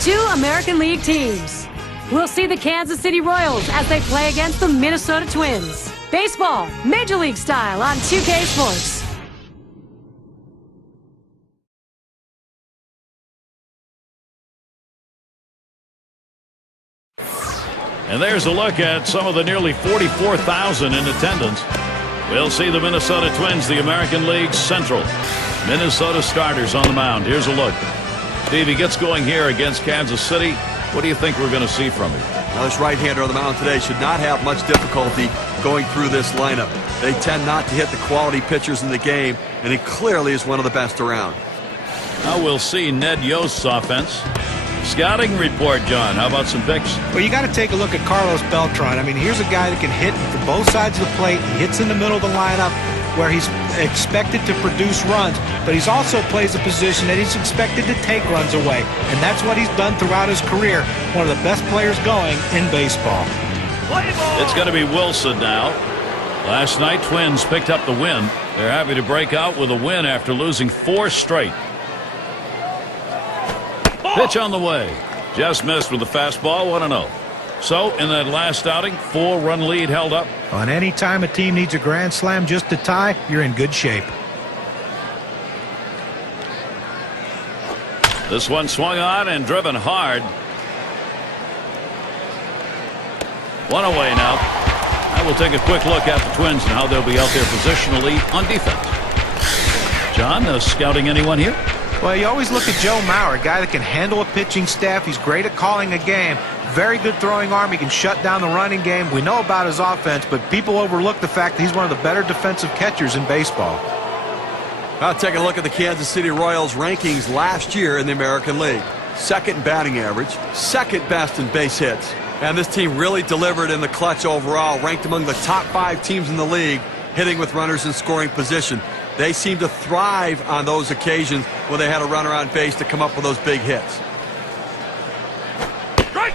two American League teams. We'll see the Kansas City Royals as they play against the Minnesota Twins. Baseball, Major League style on 2K Sports. And there's a look at some of the nearly 44,000 in attendance. We'll see the Minnesota Twins, the American League Central. Minnesota starters on the mound. Here's a look. Steve, he gets going here against Kansas City. What do you think we're going to see from him? Now, this right-hander on the mound today should not have much difficulty going through this lineup. They tend not to hit the quality pitchers in the game, and he clearly is one of the best around. Now we'll see Ned Yost's offense. Scouting report, John. How about some picks? Well, you got to take a look at Carlos Beltran. I mean, here's a guy that can hit from both sides of the plate. He hits in the middle of the lineup where he's expected to produce runs, but he's also plays a position that he's expected to take runs away, and that's what he's done throughout his career. One of the best players going in baseball. It's going to be Wilson now. Last night, Twins picked up the win. They're happy to break out with a win after losing 4 straight. Pitch on the way. Just missed with the fastball, 1-0. So, in that last outing, 4-run lead held up. On any time a team needs a grand slam just to tie, you're in good shape. This one swung on and driven hard. 1 away now. I will take a quick look at the Twins and how they'll be out there positionally on defense. John, scouting anyone here? Well, you always look at Joe Mauer, a guy that can handle a pitching staff. He's great at calling a game. Very good throwing arm. He can shut down the running game. We know about his offense, but people overlook the fact that he's one of the better defensive catchers in baseball. Now take a look at the Kansas City Royals rankings last year in the American League. Second in batting average, second best in base hits. And this team really delivered in the clutch overall, ranked among the top 5 teams in the league, hitting with runners in scoring position. They seem to thrive on those occasions when they had a runner on base to come up with those big hits.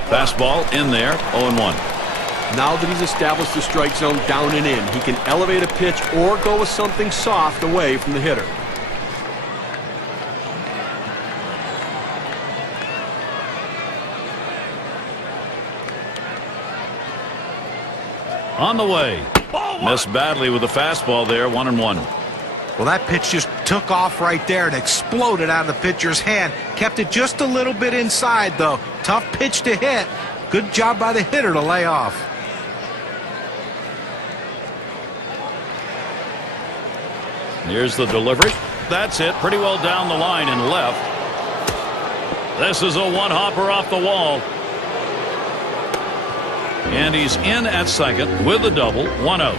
Fastball in there, 0-1. Now that he's established the strike zone down and in, he can elevate a pitch or go with something soft away from the hitter. On the way. Missed badly with the fastball there, 1-1. Well, that pitch just took off right there and exploded out of the pitcher's hand. Kept it just a little bit inside, though. Tough pitch to hit. Good job by the hitter to lay off. Here's the delivery. That's it. Pretty well down the line and left. This is a one-hopper off the wall. And he's in at second with a double, 1-0.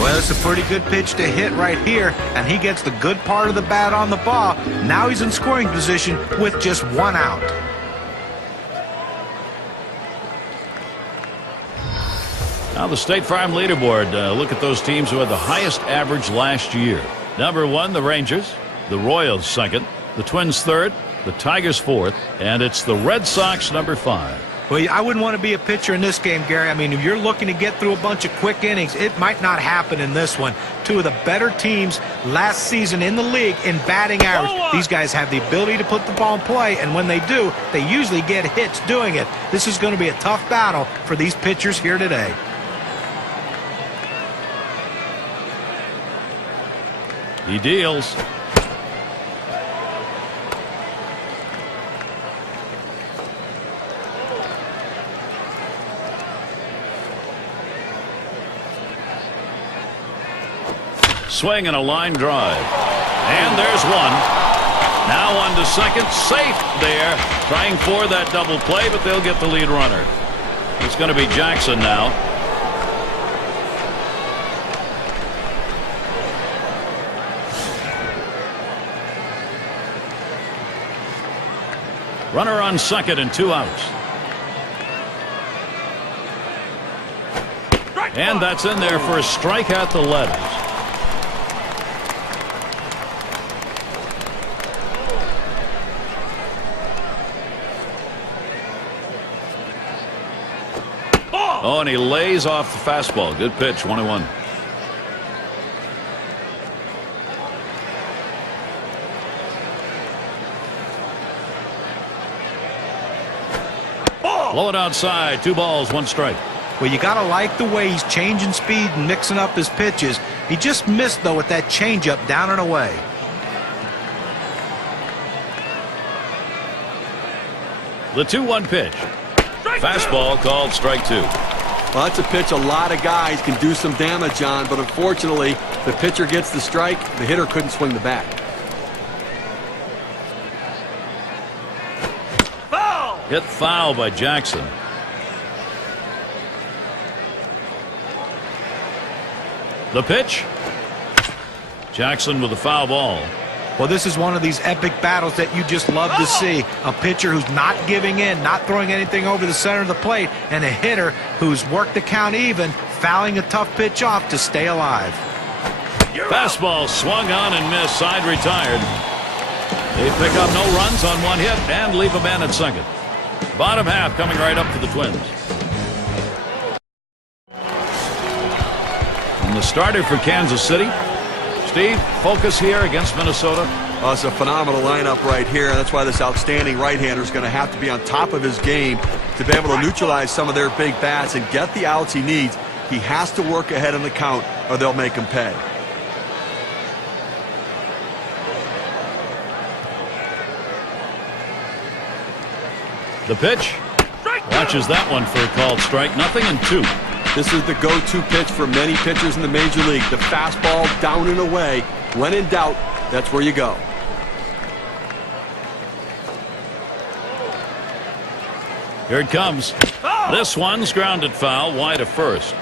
Well, it's a pretty good pitch to hit right here, and he gets the good part of the bat on the ball. Now he's in scoring position with just 1 out. Now the State Farm leaderboard. Look at those teams who had the highest average last year. Number 1, the Rangers. The Royals second. The Twins third. The Tigers fourth. And it's the Red Sox number 5. Well, I wouldn't want to be a pitcher in this game, Gary. I mean, if you're looking to get through a bunch of quick innings, it might not happen in this one. 2 of the better teams last season in the league in batting average. These guys have the ability to put the ball in play, and when they do, they usually get hits doing it. This is going to be a tough battle for these pitchers here today. He deals. Swing and a line drive. And there's one. Now on to second. Safe there. Trying for that double play, but they'll get the lead runner. It's going to be Jackson now. Runner on second and 2 outs. And that's in there for a strike at the letters. Oh, and he lays off the fastball. Good pitch, 1-1. Blow it outside. 2 balls, 1 strike. Well, you got to like the way he's changing speed and mixing up his pitches. He just missed, though, with that changeup down and away. The 2-1 pitch. Fastball called strike 2. Well, that's a pitch a lot of guys can do some damage on, but unfortunately, the pitcher gets the strike. The hitter couldn't swing the bat. Foul! Hit foul by Jackson. The pitch. Jackson with a foul ball. Well, this is one of these epic battles that you just love to see. A pitcher who's not giving in, not throwing anything over the center of the plate, and a hitter who's worked the count even, fouling a tough pitch off to stay alive. Fastball swung on and missed. Side retired. They pick up no runs on 1 hit and leave a man at second. Bottom half coming right up for the Twins. And the starter for Kansas City. Steve, focus here against Minnesota. Well, it's a phenomenal lineup right here. That's why this outstanding right-hander is going to have to be on top of his game to be able to neutralize some of their big bats and get the outs he needs. He has to work ahead in the count or they'll make him pay. The pitch. Watches that one for a called strike. 0-2. This is the go-to pitch for many pitchers in the major league. The fastball down and away. When in doubt, that's where you go. Here it comes. This one's grounded foul wide of first.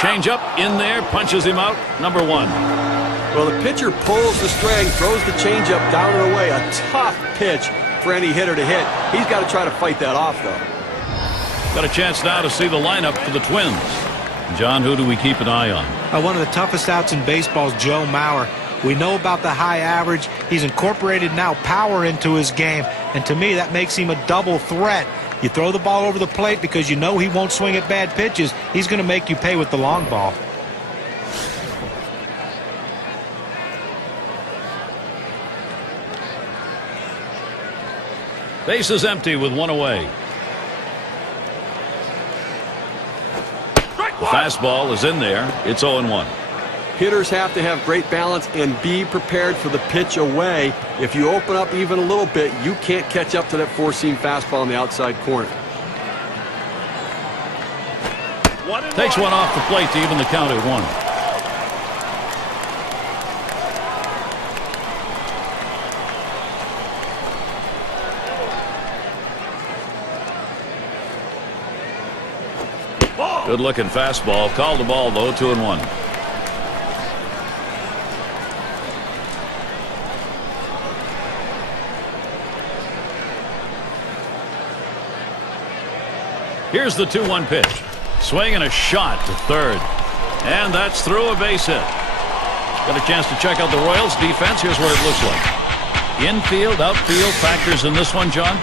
Change up in there, punches him out. Number 1. Well, the pitcher pulls the string, throws the changeup down and away. A tough pitch for any hitter to hit. He's got to try to fight that off, though. Got a chance now to see the lineup for the Twins. John, who do we keep an eye on? One of the toughest outs in baseball is Joe Mauer. We know about the high average. He's incorporated now power into his game, and to me that makes him a double threat. You throw the ball over the plate because you know he won't swing at bad pitches. He's going to make you pay with the long ball. Base is empty with 1 away. The fastball is in there. It's 0-1. Hitters have to have great balance and be prepared for the pitch away. If you open up even a little bit, you can't catch up to that four-seam fastball in the outside corner. Takes one off the plate to even the count at 1. Good looking fastball. Called the ball though. 2-1. Here's the 2-1 pitch. Swing and a shot to third. And that's through a base hit. Got a chance to check out the Royals defense. Here's what it looks like. Infield, outfield factors in this one, John.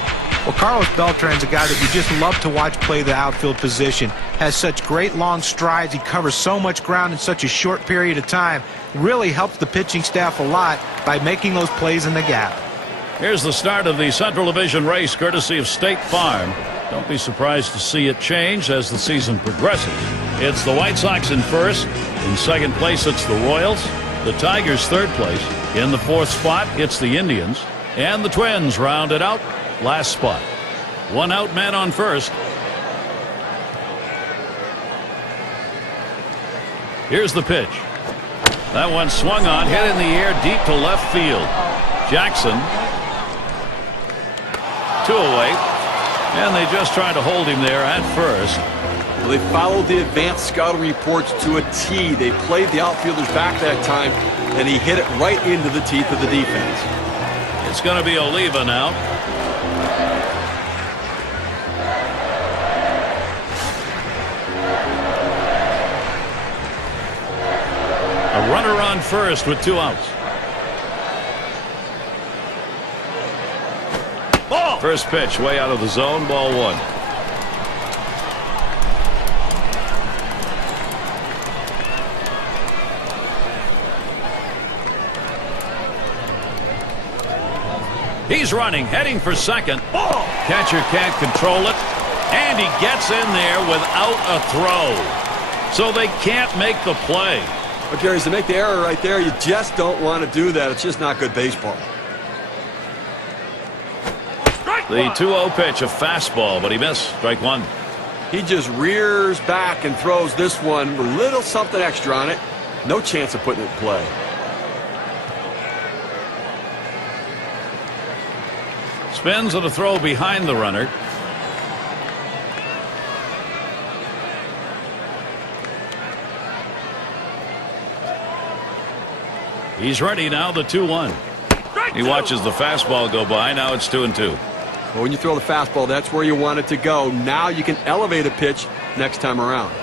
Well, Carlos Beltran's a guy that you just love to watch play the outfield position. Has such great long strides. He covers so much ground in such a short period of time. Really helps the pitching staff a lot by making those plays in the gap. Here's the start of the Central Division race, courtesy of State Farm. Don't be surprised to see it change as the season progresses. It's the White Sox in first. In second place, it's the Royals. The Tigers third place. In the fourth spot, it's the Indians. And the Twins rounded out last spot. 1 out, man on first. Here's the pitch. That one swung on, hit in the air deep to left field. Jackson. 2 away. And they just tried to hold him there at first. Well, they followed the advanced scouting reports to a T. They played the outfielders back that time, and he hit it right into the teeth of the defense. It's going to be Oliva now. A runner on first with 2 outs. First pitch way out of the zone, ball 1. He's running, heading for second. Catcher can't control it, and he gets in there without a throw. So they can't make the play. But Gary, to make the error right there, you just don't want to do that. It's just not good baseball. The 2-0 pitch, a fastball, but he missed. Strike one. He just rears back and throws this one with a little something extra on it. No chance of putting it in play. Spins on a throw behind the runner. He's ready now, the 2-1. He watches the fastball go by. Now it's 2-2. Well, when you throw the fastball, that's where you want it to go. Now you can elevate a pitch next time around.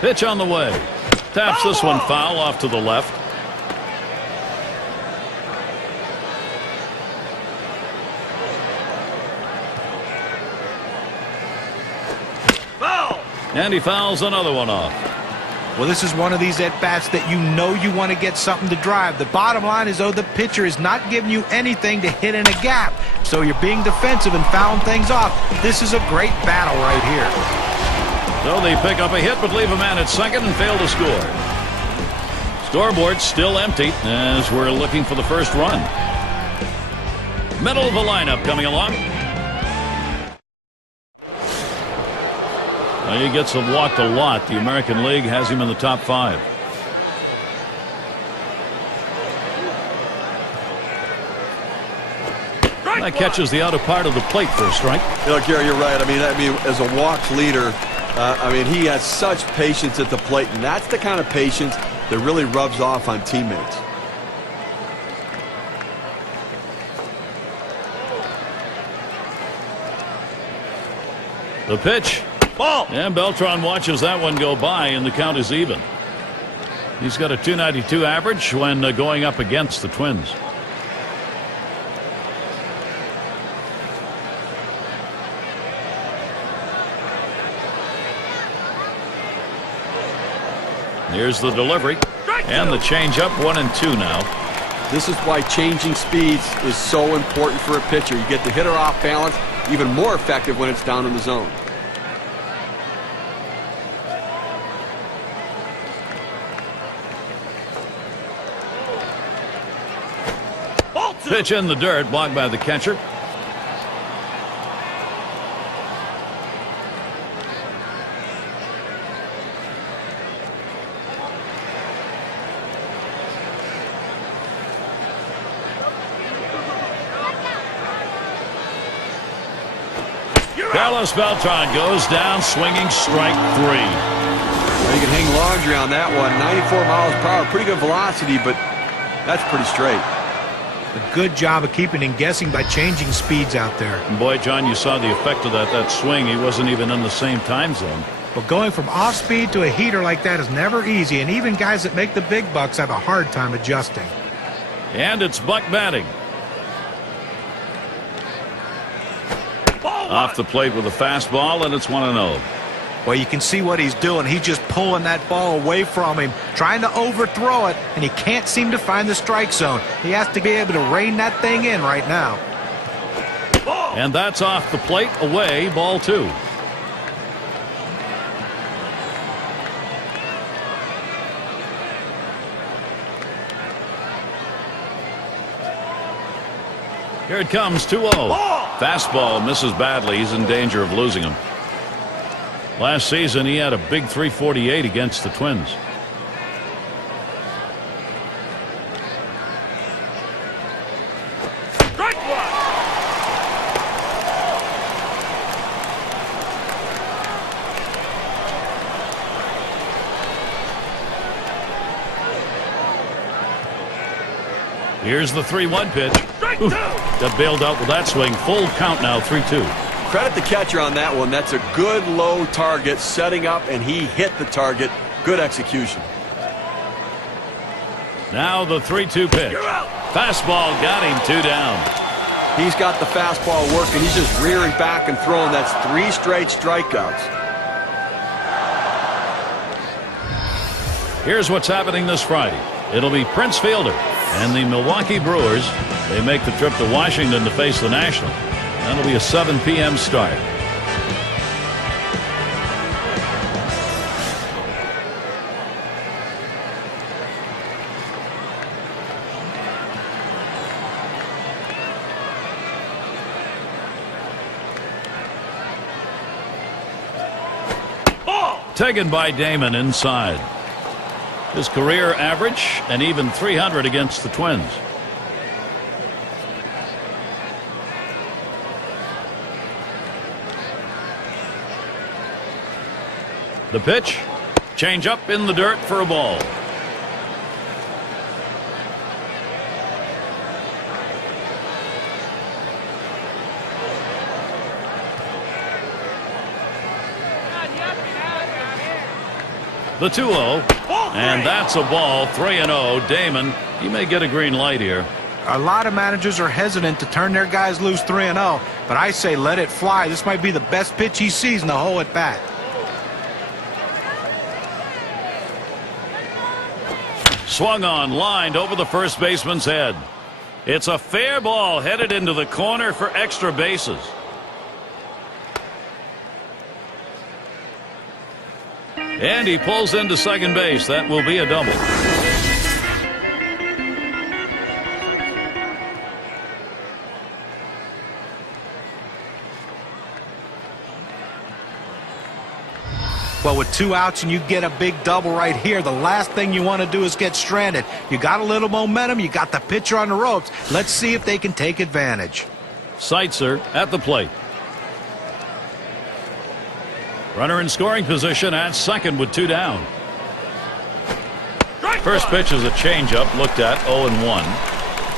Pitch on the way. Taps this one foul off to the left. And he fouls another one off. Well, this is one of these at-bats that you know you want to get something to drive. The bottom line is, though, the pitcher is not giving you anything to hit in a gap. So you're being defensive and fouling things off. This is a great battle right here. So they pick up a hit but leave a man at second and fail to score. Scoreboard still empty as we're looking for the first run. Middle of the lineup coming along. He gets walked a lot. The American League has him in the top 5. That catches the outer part of the plate for a strike. You know, Gary, you're right. I mean, as a walks leader, he has such patience at the plate, and that's the kind of patience that really rubs off on teammates. The pitch. Ball. And Beltran watches that one go by, and the count is even. He's got a .292 average when going up against the Twins. Here's the delivery. And the changeup, 1-2 now. This is why changing speeds is so important for a pitcher. You get the hitter off balance, even more effective when it's down in the zone. Pitch in the dirt, blocked by the catcher. Carlos Beltran goes down swinging, strike 3. Well, you can hang laundry on that one. 94 miles per hour, pretty good velocity, but that's pretty straight. A good job of keeping him guessing by changing speeds out there. And boy, John, you saw the effect of that swing. He wasn't even in the same time zone. Well, going from off speed to a heater like that is never easy, and even guys that make the big bucks have a hard time adjusting. And it's Buck batting. Off the plate with a fastball, and it's 1-0. Well, you can see what he's doing. He's just pulling that ball away from him, trying to overthrow it, and he can't seem to find the strike zone. He has to be able to rein that thing in right now. And that's off the plate, away, ball 2. Here it comes, 2-0. Fastball misses badly. He's in danger of losing him. Last season, he had a big 348 against the Twins. Strike one. Here's the 3-1 pitch. Ooh, got bailed out with that swing. Full count now, 3-2. Credit the catcher on that one. That's a good low target, setting up, and he hit the target. Good execution. Now the 3-2 pitch. Fastball got him, 2 down. He's got the fastball working. He's just rearing back and throwing. That's 3 straight strikeouts. Here's what's happening this Friday. It'll be Prince Fielder and the Milwaukee Brewers. They make the trip to Washington to face the Nationals. That'll be a 7 p.m. start. Taken by Damon inside. His career average, an even 300 against the Twins. The pitch. Change up in the dirt for a ball. The 2-0, and that's a ball. 3-0. Damon, he may get a green light here. A lot of managers are hesitant to turn their guys loose 3-0, but I say let it fly. This might be the best pitch he sees in the whole at bat. Swung on, lined over the first baseman's head. It's a fair ball headed into the corner for extra bases. And he pulls into second base. That will be a double. Well, with 2 outs and you get a big double right here, the last thing you want to do is get stranded. You got a little momentum. You got the pitcher on the ropes. Let's see if they can take advantage. Seitzer at the plate. Runner in scoring position at second with 2 down. First pitch is a changeup, looked at 0-1.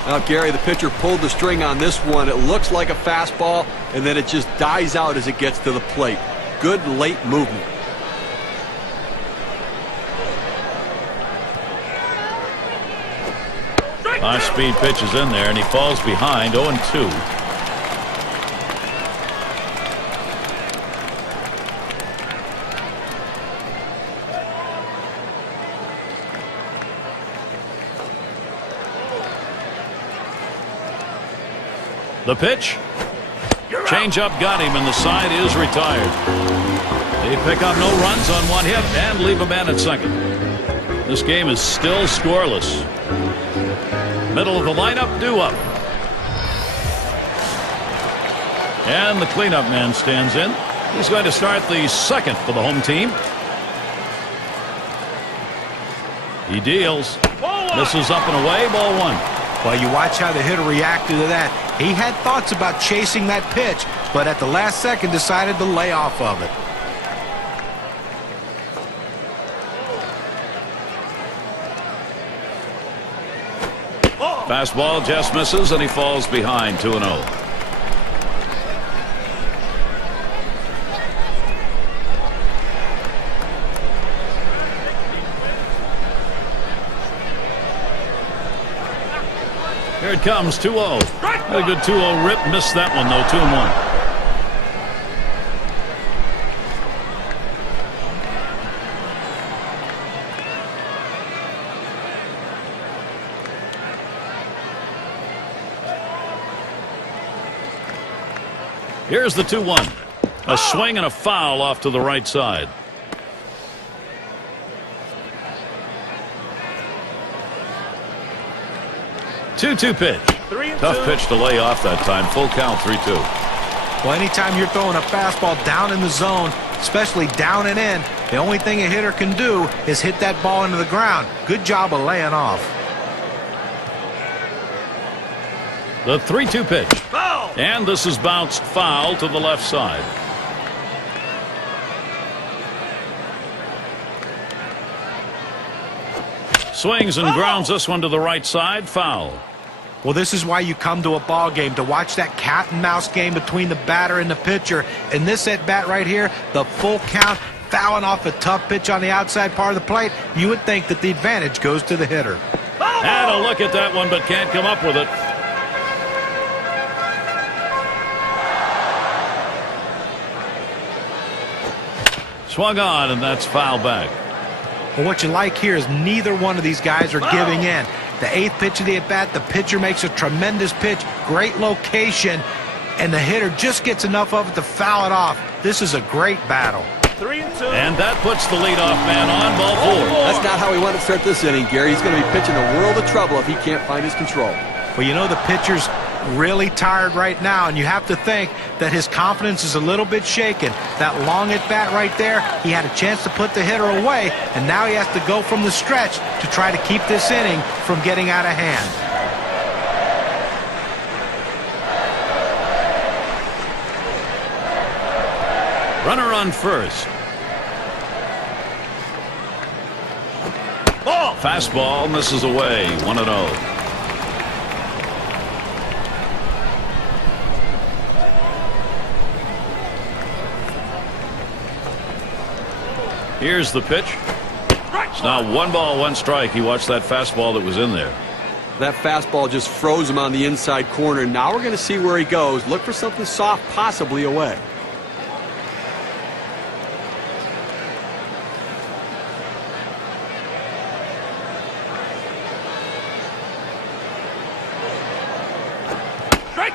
Now, Gary, the pitcher pulled the string on this one. It looks like a fastball, and then it just dies out as it gets to the plate. Good late movement. High-speed pitch is in there, and he falls behind 0-2. The pitch. Change-up got him, and the side is retired. They pick up no runs on 1 hit and leave a man at second. This game is still scoreless. Middle of the lineup, due up. And the cleanup man stands in. He's going to start the second for the home team. He deals. Misses up and away, ball 1. Well, you watch how the hitter reacted to that. He had thoughts about chasing that pitch, but at the last second decided to lay off of it. Fastball just misses, and he falls behind 2-0. Here it comes, 2-0. Had a good 2-0 rip. Missed that one, though. 2-1. Here's the 2-1. A swing and a foul off to the right side. Two-two pitch. Tough pitch to lay off that time. Full count, 3-2. Well, anytime you're throwing a fastball down in the zone, especially down and in, the only thing a hitter can do is hit that ball into the ground. Good job of laying off. The 3-2 pitch. Foul. And this is bounced foul to the left side. Swings and grounds this one to the right side. Foul. Well, this is why you come to a ball game, to watch that cat and mouse game between the batter and the pitcher. In this at bat right here, the full count, fouling off a tough pitch on the outside part of the plate, you would think that the advantage goes to the hitter. Had a look at that one, but can't come up with it. Swung on, and that's foul back. But what you like here is neither one of these guys are giving in. The 8th pitch of the at-bat, the pitcher makes a tremendous pitch, great location, and the hitter just gets enough of it to foul it off. This is a great battle. 3-2. And that puts the leadoff man on, ball 4. That's not how he wanted to start this inning, Gary. He's going to be pitching a world of trouble if he can't find his control. Well, you know, the pitcher's really tired right now, and you have to think that his confidence is a little bit shaken. That long at bat right there, he had a chance to put the hitter away, and now he has to go from the stretch to try to keep this inning from getting out of hand. Runner on first. Ball. Fastball misses away. 1-0. Here's the pitch. It's now 1 ball, 1 strike. He watched that fastball that was in there. That fastball just froze him on the inside corner. Now we're going to see where he goes. Look for something soft, possibly away.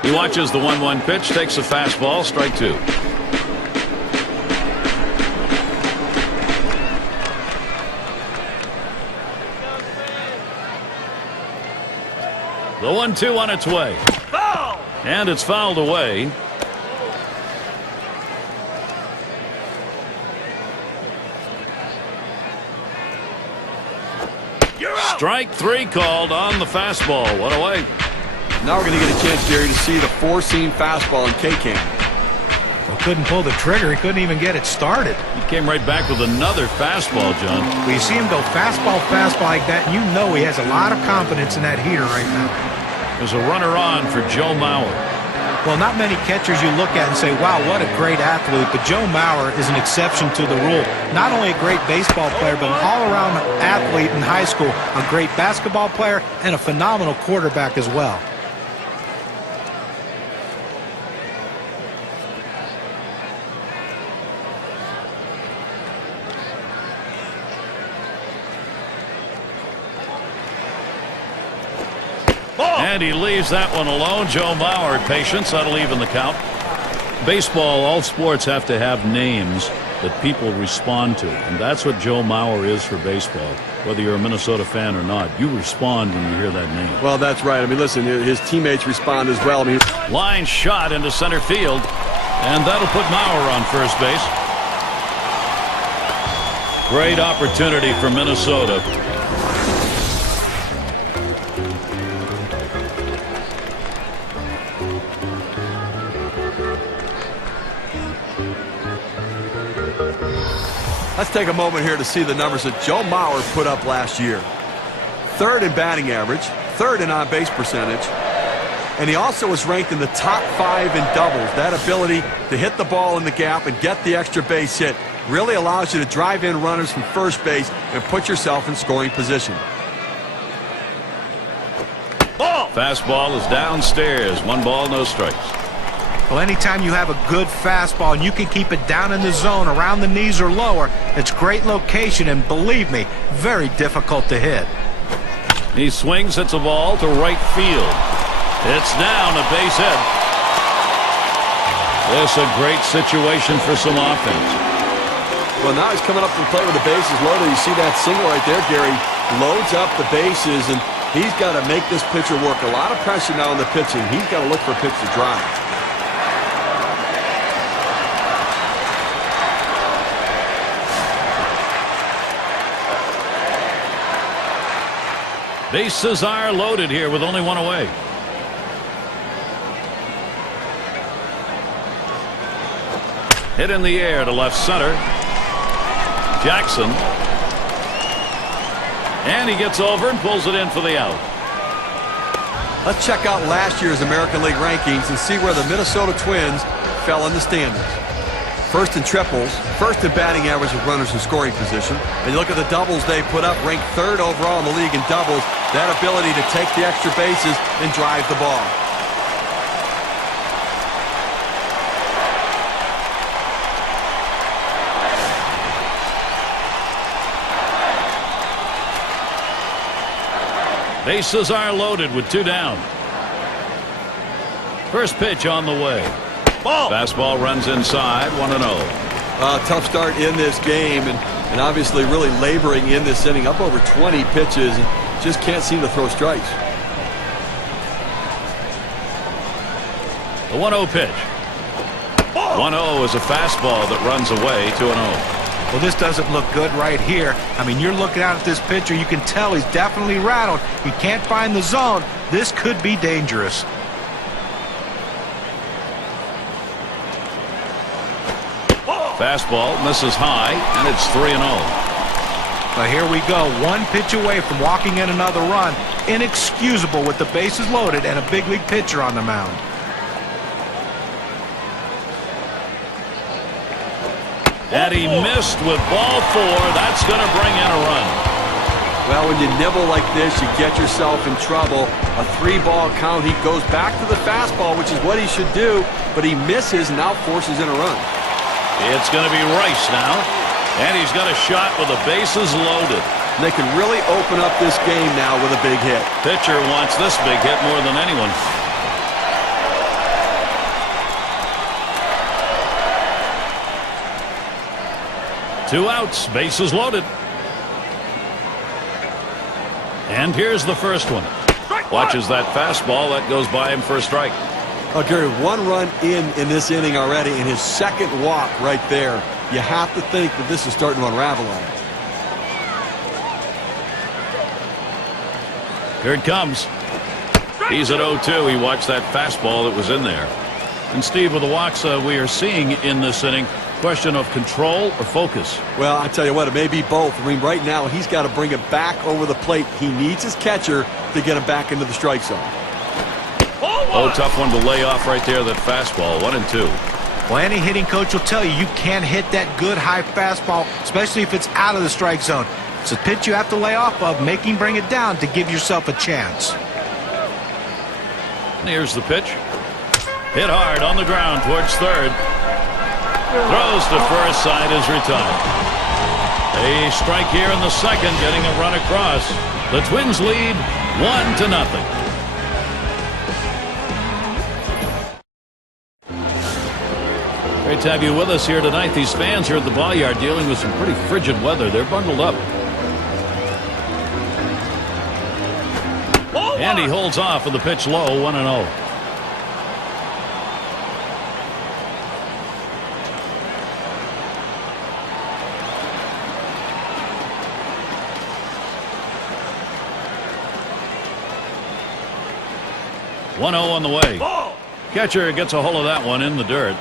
He watches the 1-1 pitch, takes a fastball, strike 2. The 1-2 on its way. Foul. And it's fouled away. You're out. Strike 3 called on the fastball. What away. Now we're going to get a chance, Gary, to see the 4-seam fastball in K-Can. Well, couldn't pull the trigger. He couldn't even get it started. He came right back with another fastball, John. Well, you see him go fastball like that, and you know he has a lot of confidence in that heater right now. There's a runner on for Joe Mauer. Well, not many catchers you look at and say, wow, what a great athlete. But Joe Mauer is an exception to the rule. Not only a great baseball player, but an all-around athlete in high school. A great basketball player and a phenomenal quarterback as well. And he leaves that one alone. Joe Mauer, patience. That'll even the count. Baseball, all sports have to have names that people respond to. And that's what Joe Mauer is for baseball. Whether you're a Minnesota fan or not, you respond when you hear that name. Well, that's right. I mean, listen, his teammates respond as well. I mean, line shot into center field. And that'll put Mauer on first base. Great opportunity for Minnesota. let's take a moment here to see the numbers that Joe Mauer put up last year. 3rd in batting average, 3rd in on-base percentage, and he also was ranked in the top 5 in doubles. That ability to hit the ball in the gap and get the extra base hit really allows you to drive in runners from first base and put yourself in scoring position. Ball. Fastball is downstairs. 1 ball, no strikes. Well, anytime you have a good fastball and you can keep it down in the zone around the knees or lower, it's great location and, believe me, very difficult to hit. He swings, hits a ball to right field. It's down, a base hit. This a great situation for some offense. Well, now he's coming up to the plate with the bases loaded. You see that single right there, Gary. Loads up the bases, and he's got to make this pitcher work. A lot of pressure now on the pitching. He's got to look for a pitch to drive. Bases are loaded here with only 1 away. Hit in the air to left center. Jackson. And he gets over and pulls it in for the out. Let's check out last year's American League rankings and see where the Minnesota Twins fell in the standings. 1st in triples, 1st in batting average with runners in scoring position. And you look at the doubles they put up, ranked 3rd overall in the league in doubles. That ability to take the extra bases and drive the ball. Bases are loaded with 2 down. First pitch on the way. Ball. Fastball runs inside, 1-0. Tough start in this game, and obviously really laboring in this inning. Up over 20 pitches, and just can't seem to throw strikes. The 1-0 pitch. 1-0 is a fastball that runs away, 2-0. Well, this doesn't look good right here. I mean, you're looking out at this pitcher. You can tell he's definitely rattled. He can't find the zone. This could be dangerous. Fastball misses high, and it's 3-0. But here we go. One pitch away from walking in another run. Inexcusable with the bases loaded and a big league pitcher on the mound. And he missed with ball 4. That's going to bring in a run. Well, when you nibble like this, you get yourself in trouble. A 3-ball count. He goes back to the fastball, which is what he should do, but he misses and now forces in a run. It's going to be Rice now, and he's got a shot with the bases loaded. And they can really open up this game now with a big hit. Pitcher wants this big hit more than anyone. Two outs, bases loaded. And here's the first one. Watches that fastball. That goes by him for a strike. Oh, Gary, 1 run in this inning already, and his second walk right there. You have to think that this is starting to unravel on him. Here it comes. He's at 0-2. He watched that fastball that was in there. And Steve, with the walks we are seeing in this inning, question of control or focus? Well, I tell you what, it may be both. I mean, right now, he's got to bring it back over the plate. He needs his catcher to get him back into the strike zone. Oh, tough one to lay off right there, that fastball. 1-2. Well, any hitting coach will tell you you can't hit that good high fastball, especially if it's out of the strike zone. It's a pitch you have to lay off of, make him bring it down to give yourself a chance. And here's the pitch. Hit hard on the ground towards third. Throws to first, side is retired. A strike here in the second, getting a run across. The Twins lead 1-0. Great to have you with us here tonight. These fans here at the ball yard dealing with some pretty frigid weather. They're bundled up. And he holds off with the pitch low, 1-0. On the way. Catcher gets a hold of that one in the dirt.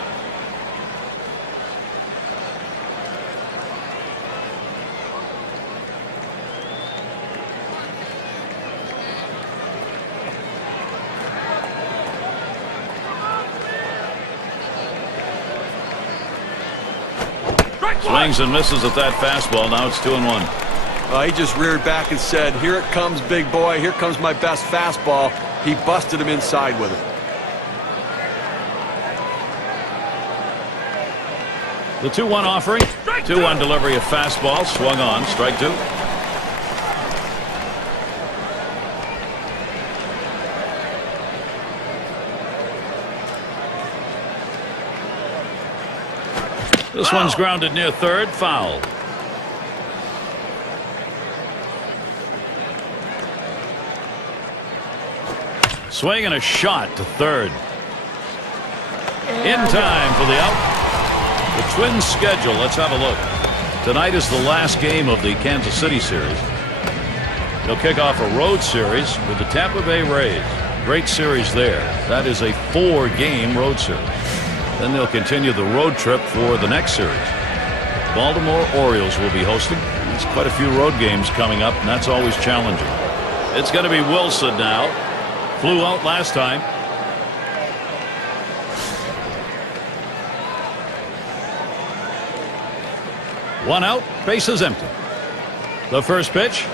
Swings and misses at that fastball. Now it's 2-1. He just reared back and said, "Here it comes, big boy. Here comes my best fastball." He busted him inside with it. The 2-1 offering. 2-1 delivery of fastball. Swung on. Strike 2. This one's grounded near third. Foul. Swing and a shot to third. In time for the out. The Twins' schedule, let's have a look. Tonight is the last game of the Kansas City series. They'll kick off a road series with the Tampa Bay Rays. Great series there. That is a 4-game road series. Then they'll continue the road trip for the next series. Baltimore Orioles will be hosting. There's quite a few road games coming up, and that's always challenging. It's going to be Wilson now. Flew out last time. One out, bases empty. The first pitch.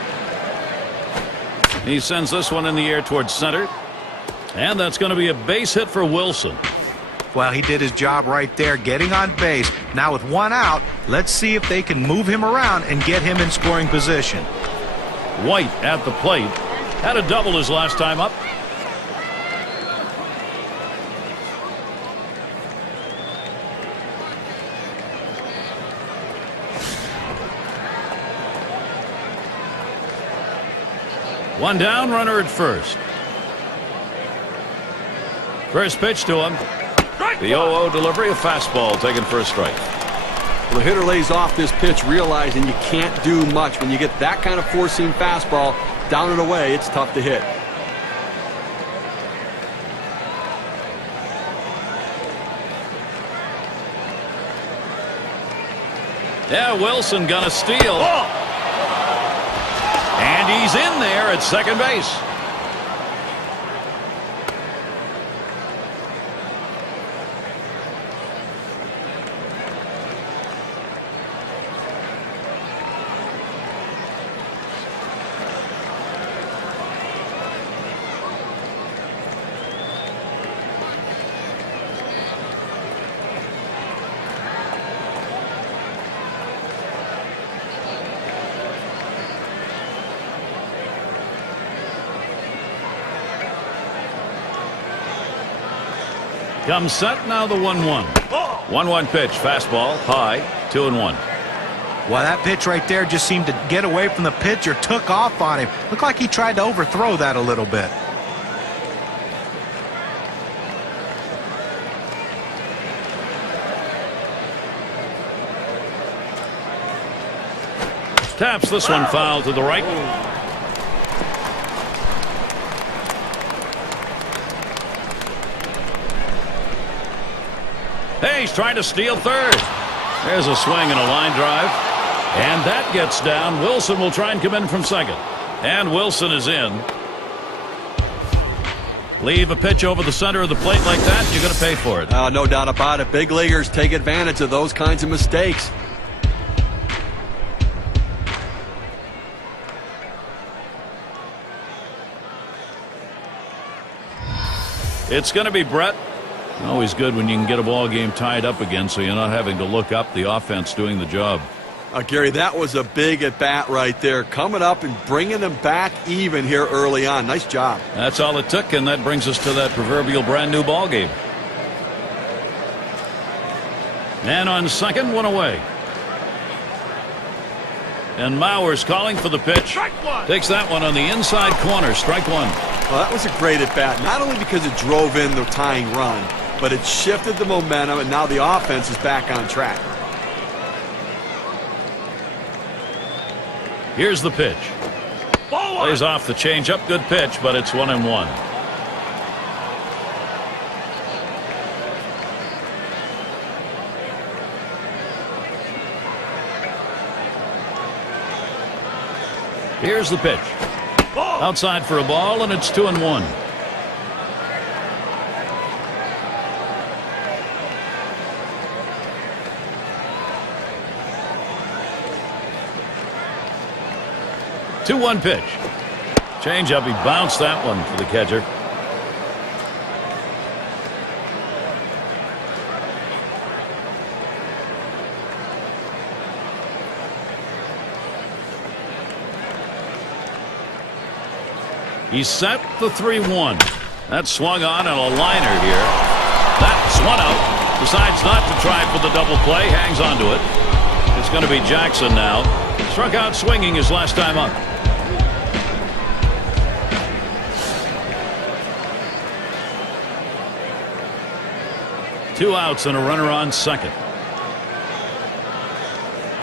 He sends this one in the air towards center. And that's going to be a base hit for Wilson. Well, he did his job right there, getting on base. Now with 1 out, let's see if they can move him around and get him in scoring position. White at the plate. Had a double his last time up. One down, runner at first. First pitch to him. The 0-0 delivery, a fastball taken for a strike. The hitter lays off this pitch, realizing you can't do much. When you get that kind of four-seam fastball down and away, it's tough to hit. Yeah, Wilson gonna steal. And he's in there at second base. Comes set, now the 1-1. 1-1 pitch, fastball, high, 2-1. Well, that pitch right there just seemed to get away from the pitcher, took off on him. Looked like he tried to overthrow that a little bit. Taps this one foul to the right. Hey, he's trying to steal third. There's a swing and a line drive. And that gets down. Wilson will try and come in from second. And Wilson is in. Leave a pitch over the center of the plate like that, you're going to pay for it. No doubt about it. Big leaguers take advantage of those kinds of mistakes. It's going to be Bert. Always good when you can get a ball game tied up again so you're not having to look up, the offense doing the job. Gary, that was a big at-bat right there. Coming up and bringing them back even here early on. Nice job. That's all it took, and that brings us to that proverbial brand-new ball game. And on second, one away. And Mauer's calling for the pitch. Takes that one on the inside corner. Strike one. Well, that was a great at-bat, not only because it drove in the tying run, but it shifted the momentum, and now the offense is back on track. Here's the pitch. Plays off the changeup. Good pitch, but it's 1-1. Here's the pitch. Outside for a ball, and it's 2-1. Two-one pitch. Change up. He bounced that one for the catcher. He's set the 3-1. That swung on and a liner here. That's one out. Decides not to try for the double play. Hangs on to it. It's going to be Jackson now. Struck out swinging his last time up. Two outs and a runner on second.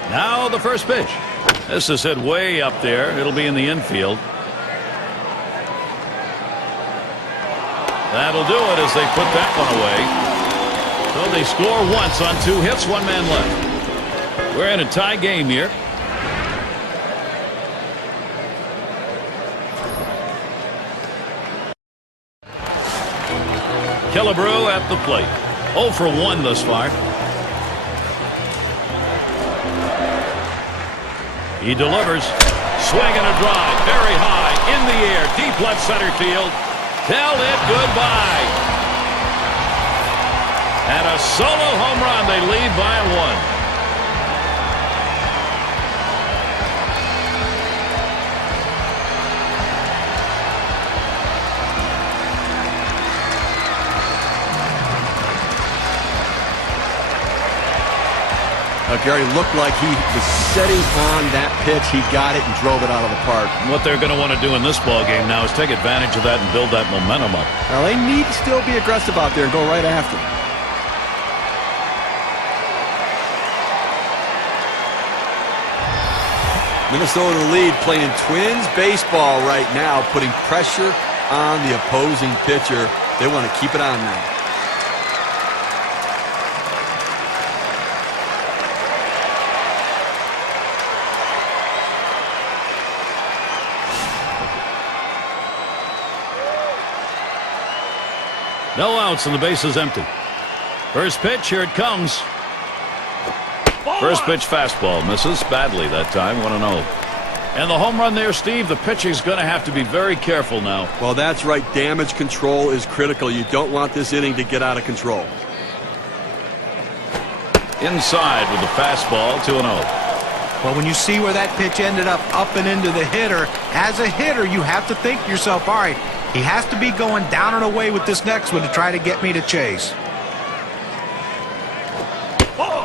Now the first pitch. This is hit way up there. It'll be in the infield. That'll do it as they put that one away. So they score once on two hits, one man left. We're in a tie game here. Killebrew at the plate. 0 for 1 thus far. He delivers. Swing and a drive. Very high. In the air. Deep left center field. Tell it goodbye. And a solo home run. They lead by 1. Gary looked like he was setting on that pitch. He got it and drove it out of the park. What they're going to want to do in this ball game now is take advantage of that and build that momentum up. Well, they need to still be aggressive out there and go right after it. Minnesota lead, playing Twins baseball right now, putting pressure on the opposing pitcher. They want to keep it on now. No outs and the base is empty. First pitch, here it comes. First pitch fastball misses badly that time, 1-0. And the home run there, Steve, the pitcher's going to have to be very careful now. Well, that's right. Damage control is critical. You don't want this inning to get out of control. Inside with the fastball, 2-0. Well, when you see where that pitch ended up and into the hitter, as a hitter, you have to think to yourself, all right, he has to be going down and away with this next one to try to get me to chase.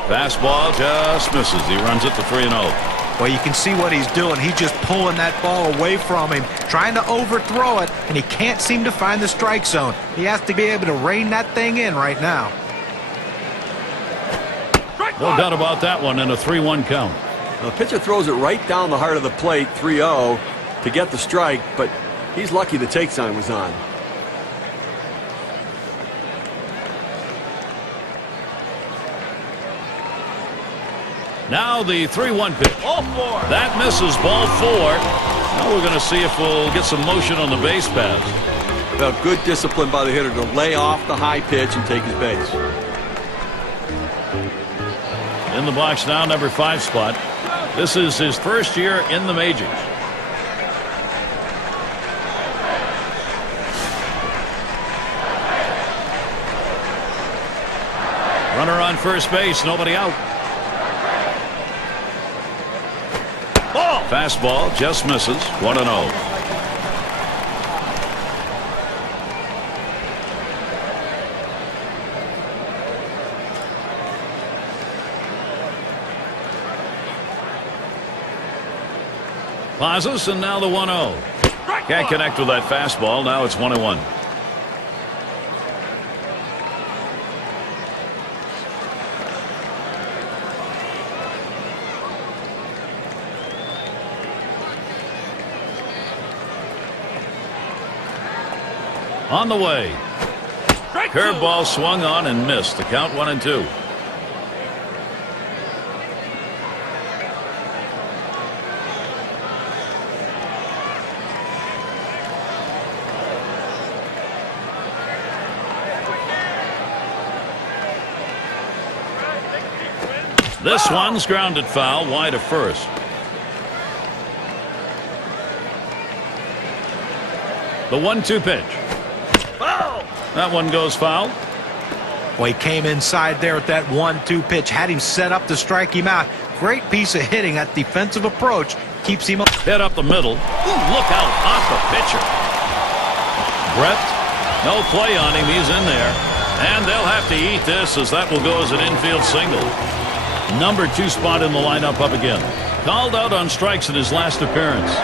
Fastball just misses. He runs it to 3-0. Well, you can see what he's doing. He's just pulling that ball away from him, trying to overthrow it, and he can't seem to find the strike zone. He has to be able to rein that thing in right now. No doubt about that one, and a 3-1 count. Well, the pitcher throws it right down the heart of the plate, 3-0, to get the strike, but he's lucky the take sign was on. Now the 3-1 pitch. Ball 4. That misses, ball 4. Now we're going to see if we'll get some motion on the base paths. Well, good discipline by the hitter to lay off the high pitch and take his base. In the box now, number 5 spot. This is his first year in the majors. Runner on first base, nobody out. Ball. Fastball just misses, 1-0. Pauses, and now the 1-0. Can't connect with that fastball. Now it's 1-1. On the way. Curveball swung on and missed. The count 1-2. This one's grounded foul, wide of first. The 1-2 pitch. Foul. That one goes foul. Well, he came inside there with that 1-2 pitch, had him set up to strike him out. Great piece of hitting. That defensive approach keeps him up. Hit up the middle. Ooh, look out off the pitcher. Bert, no play on him. He's in there. And they'll have to eat this, as that will go as an infield single. Number 2 spot in the lineup up again. Called out on strikes in his last appearance.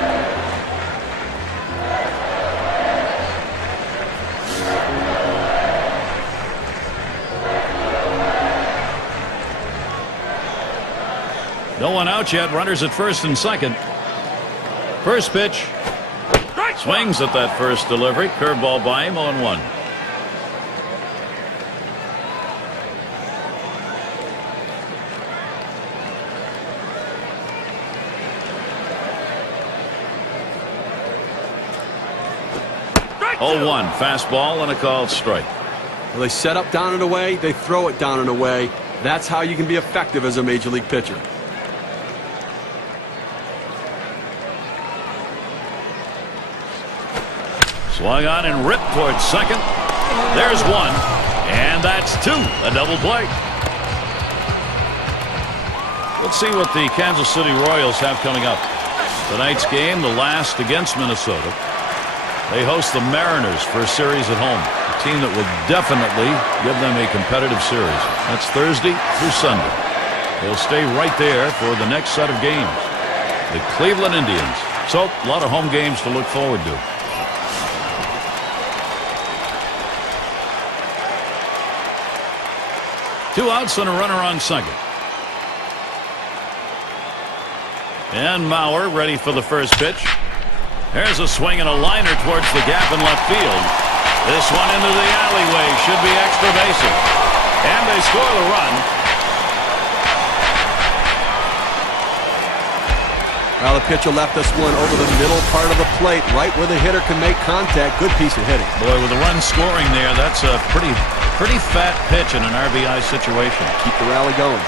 No one out yet. Runners at first and second. First pitch. Swings at that first delivery. Curveball by him, 0-1. Oh, 1 fastball and a called strike. Well, they set up down and away. They throw it down and away. That's how you can be effective as a major league pitcher. Swung on and ripped towards second. There's 1. And that's 2. A double play. Let's see what the Kansas City Royals have coming up. Tonight's game, the last against Minnesota. They host the Mariners for a series at home. A team that will definitely give them a competitive series. That's Thursday through Sunday. He'll stay right there for the next set of games. The Cleveland Indians. So, a lot of home games to look forward to. Two outs and a runner on second. And Mauer ready for the first pitch. There's a swing and a liner towards the gap in left field. This one into the alleyway. Should be extra bases. And they score the run. Well, the pitcher left this one over the middle part of the plate, right where the hitter can make contact. Good piece of hitting. Boy, with the run scoring there, that's a pretty fat pitch in an RBI situation. Keep the rally going.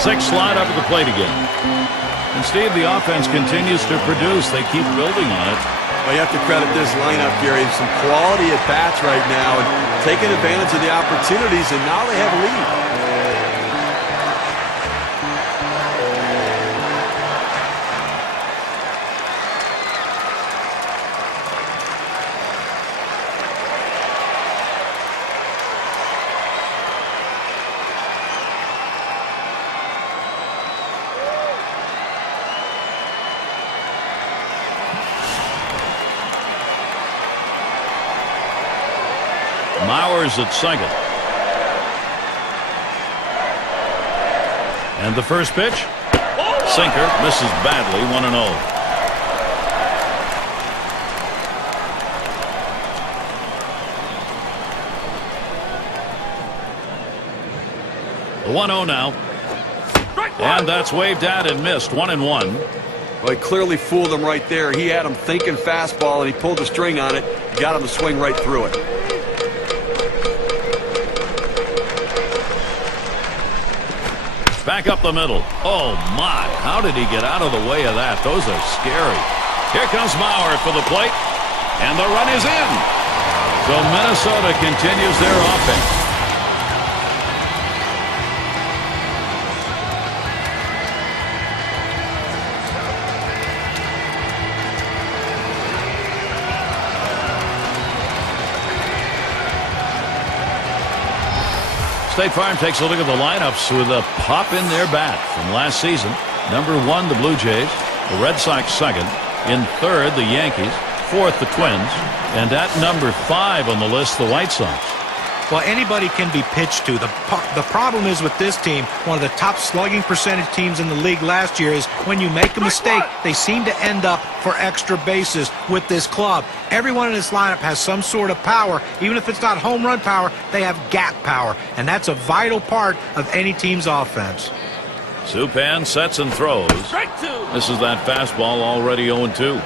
Sixth slide up at the plate again. And Steve, the offense continues to produce. They keep building on it. Well, you have to credit this lineup, Gary. Some quality at bats right now, and taking advantage of the opportunities, and now they have a lead. Mauer's at second. And the first pitch. Sinker misses badly, 1-0. The 1-0 now. And that's waved at and missed, 1-1. Well, he clearly fooled him right there. He had him thinking fastball, and he pulled the string on it. Got him to swing right through it. Back up the middle. Oh, my. How did he get out of the way of that? Those are scary. Here comes Mauer for the plate. And the run is in. So Minnesota continues their offense. State Farm takes a look at the lineups with a pop in their bat from last season. Number 1, the Blue Jays. The Red Sox second. In third, the Yankees. Fourth, the Twins. And at number 5 on the list, the White Sox. Well, anybody can be pitched to. The problem is with this team, one of the top slugging percentage teams in the league last year is when you make a mistake, they seem to end up for extra bases with this club. Everyone in this lineup has some sort of power. Even if it's not home run power, they have gap power. And that's a vital part of any team's offense. Supan sets and throws. This is that fastball, already 0-2.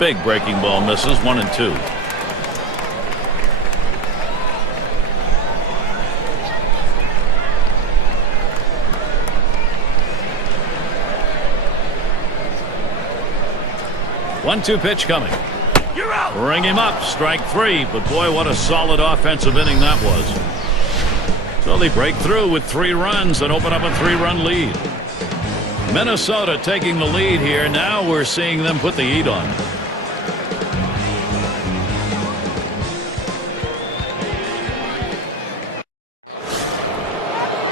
Big breaking ball misses, 1-2. One-two pitch coming. You're out. Ring him up, strike 3. But boy, what a solid offensive inning that was. So they break through with 3 runs and open up a 3-run lead. Minnesota taking the lead here. Now we're seeing them put the heat on.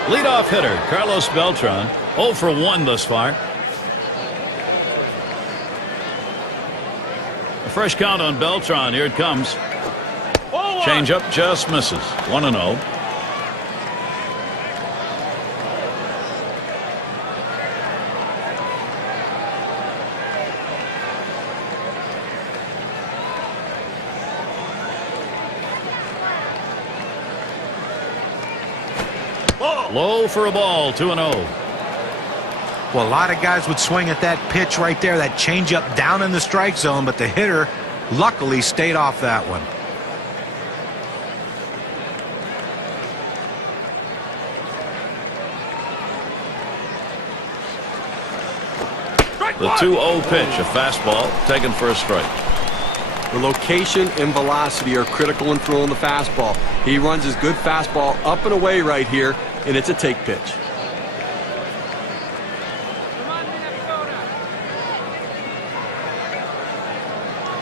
Leadoff hitter Carlos Beltran, 0 for 1 thus far. A fresh count on Beltran. Here it comes. Changeup just misses. 1-0. Low for a ball, 2-0. Well, a lot of guys would swing at that pitch right there, that changeup down in the strike zone, but the hitter luckily stayed off that one. The 2-0 pitch, a fastball taken for a strike. The location and velocity are critical in throwing the fastball. He runs his good fastball up and away right here, and it's a take pitch.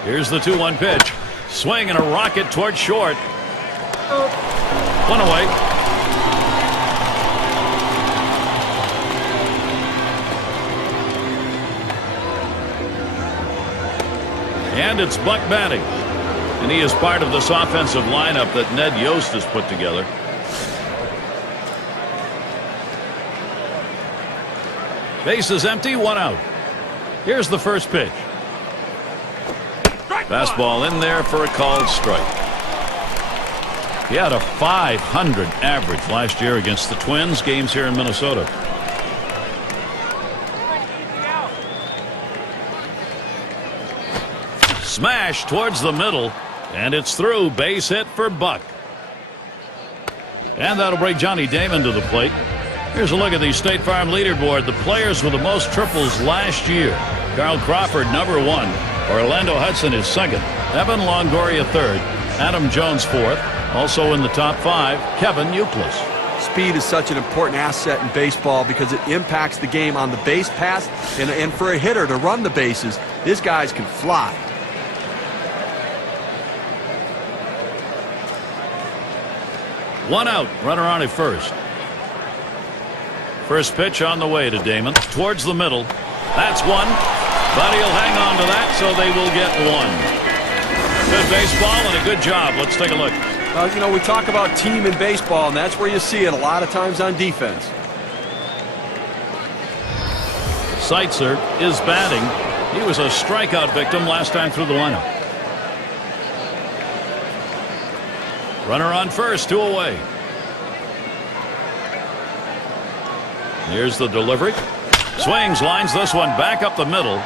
Here's the 2-1 pitch. Swing and a rocket towards short. One away. And it's Buck batting. And he is part of this offensive lineup that Ned Yost has put together. Base is empty, 1 out. Here's the first pitch. Fastball in there for a called strike. He had a .500 average last year against the Twins, games here in Minnesota. Smash towards the middle, and it's through. Base hit for Buck. And that'll bring Johnny Damon to the plate. Here's a look at the State Farm leaderboard. The players with the most triples last year. Carl Crawford, #1. Orlando Hudson is second. Evan Longoria third. Adam Jones fourth. Also in the top 5, Kevin Youkilis. Speed is such an important asset in baseball because it impacts the game on the base pass, and for a hitter to run the bases, these guys can fly. One out, runner on at first. First pitch on the way to Damon. Towards the middle. That's one. But he'll hang on to that, so they will get 1. Good baseball and a good job. Let's take a look. You know, we talk about team in baseball, and that's where you see it a lot of times on defense. Seitzer is batting. He was a strikeout victim last time through the lineup. Runner on first, 2 away. Here's the delivery. Swings, lines this one back up the middle.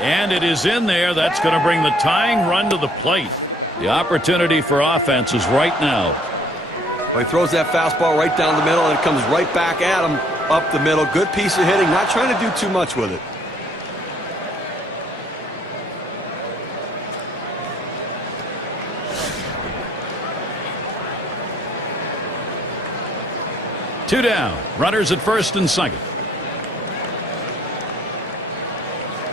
And it is in there. That's going to bring the tying run to the plate. The opportunity for offense is right now. Well, he throws that fastball right down the middle, and it comes right back at him up the middle. Good piece of hitting. Not trying to do too much with it. Two down. Runners at first and second.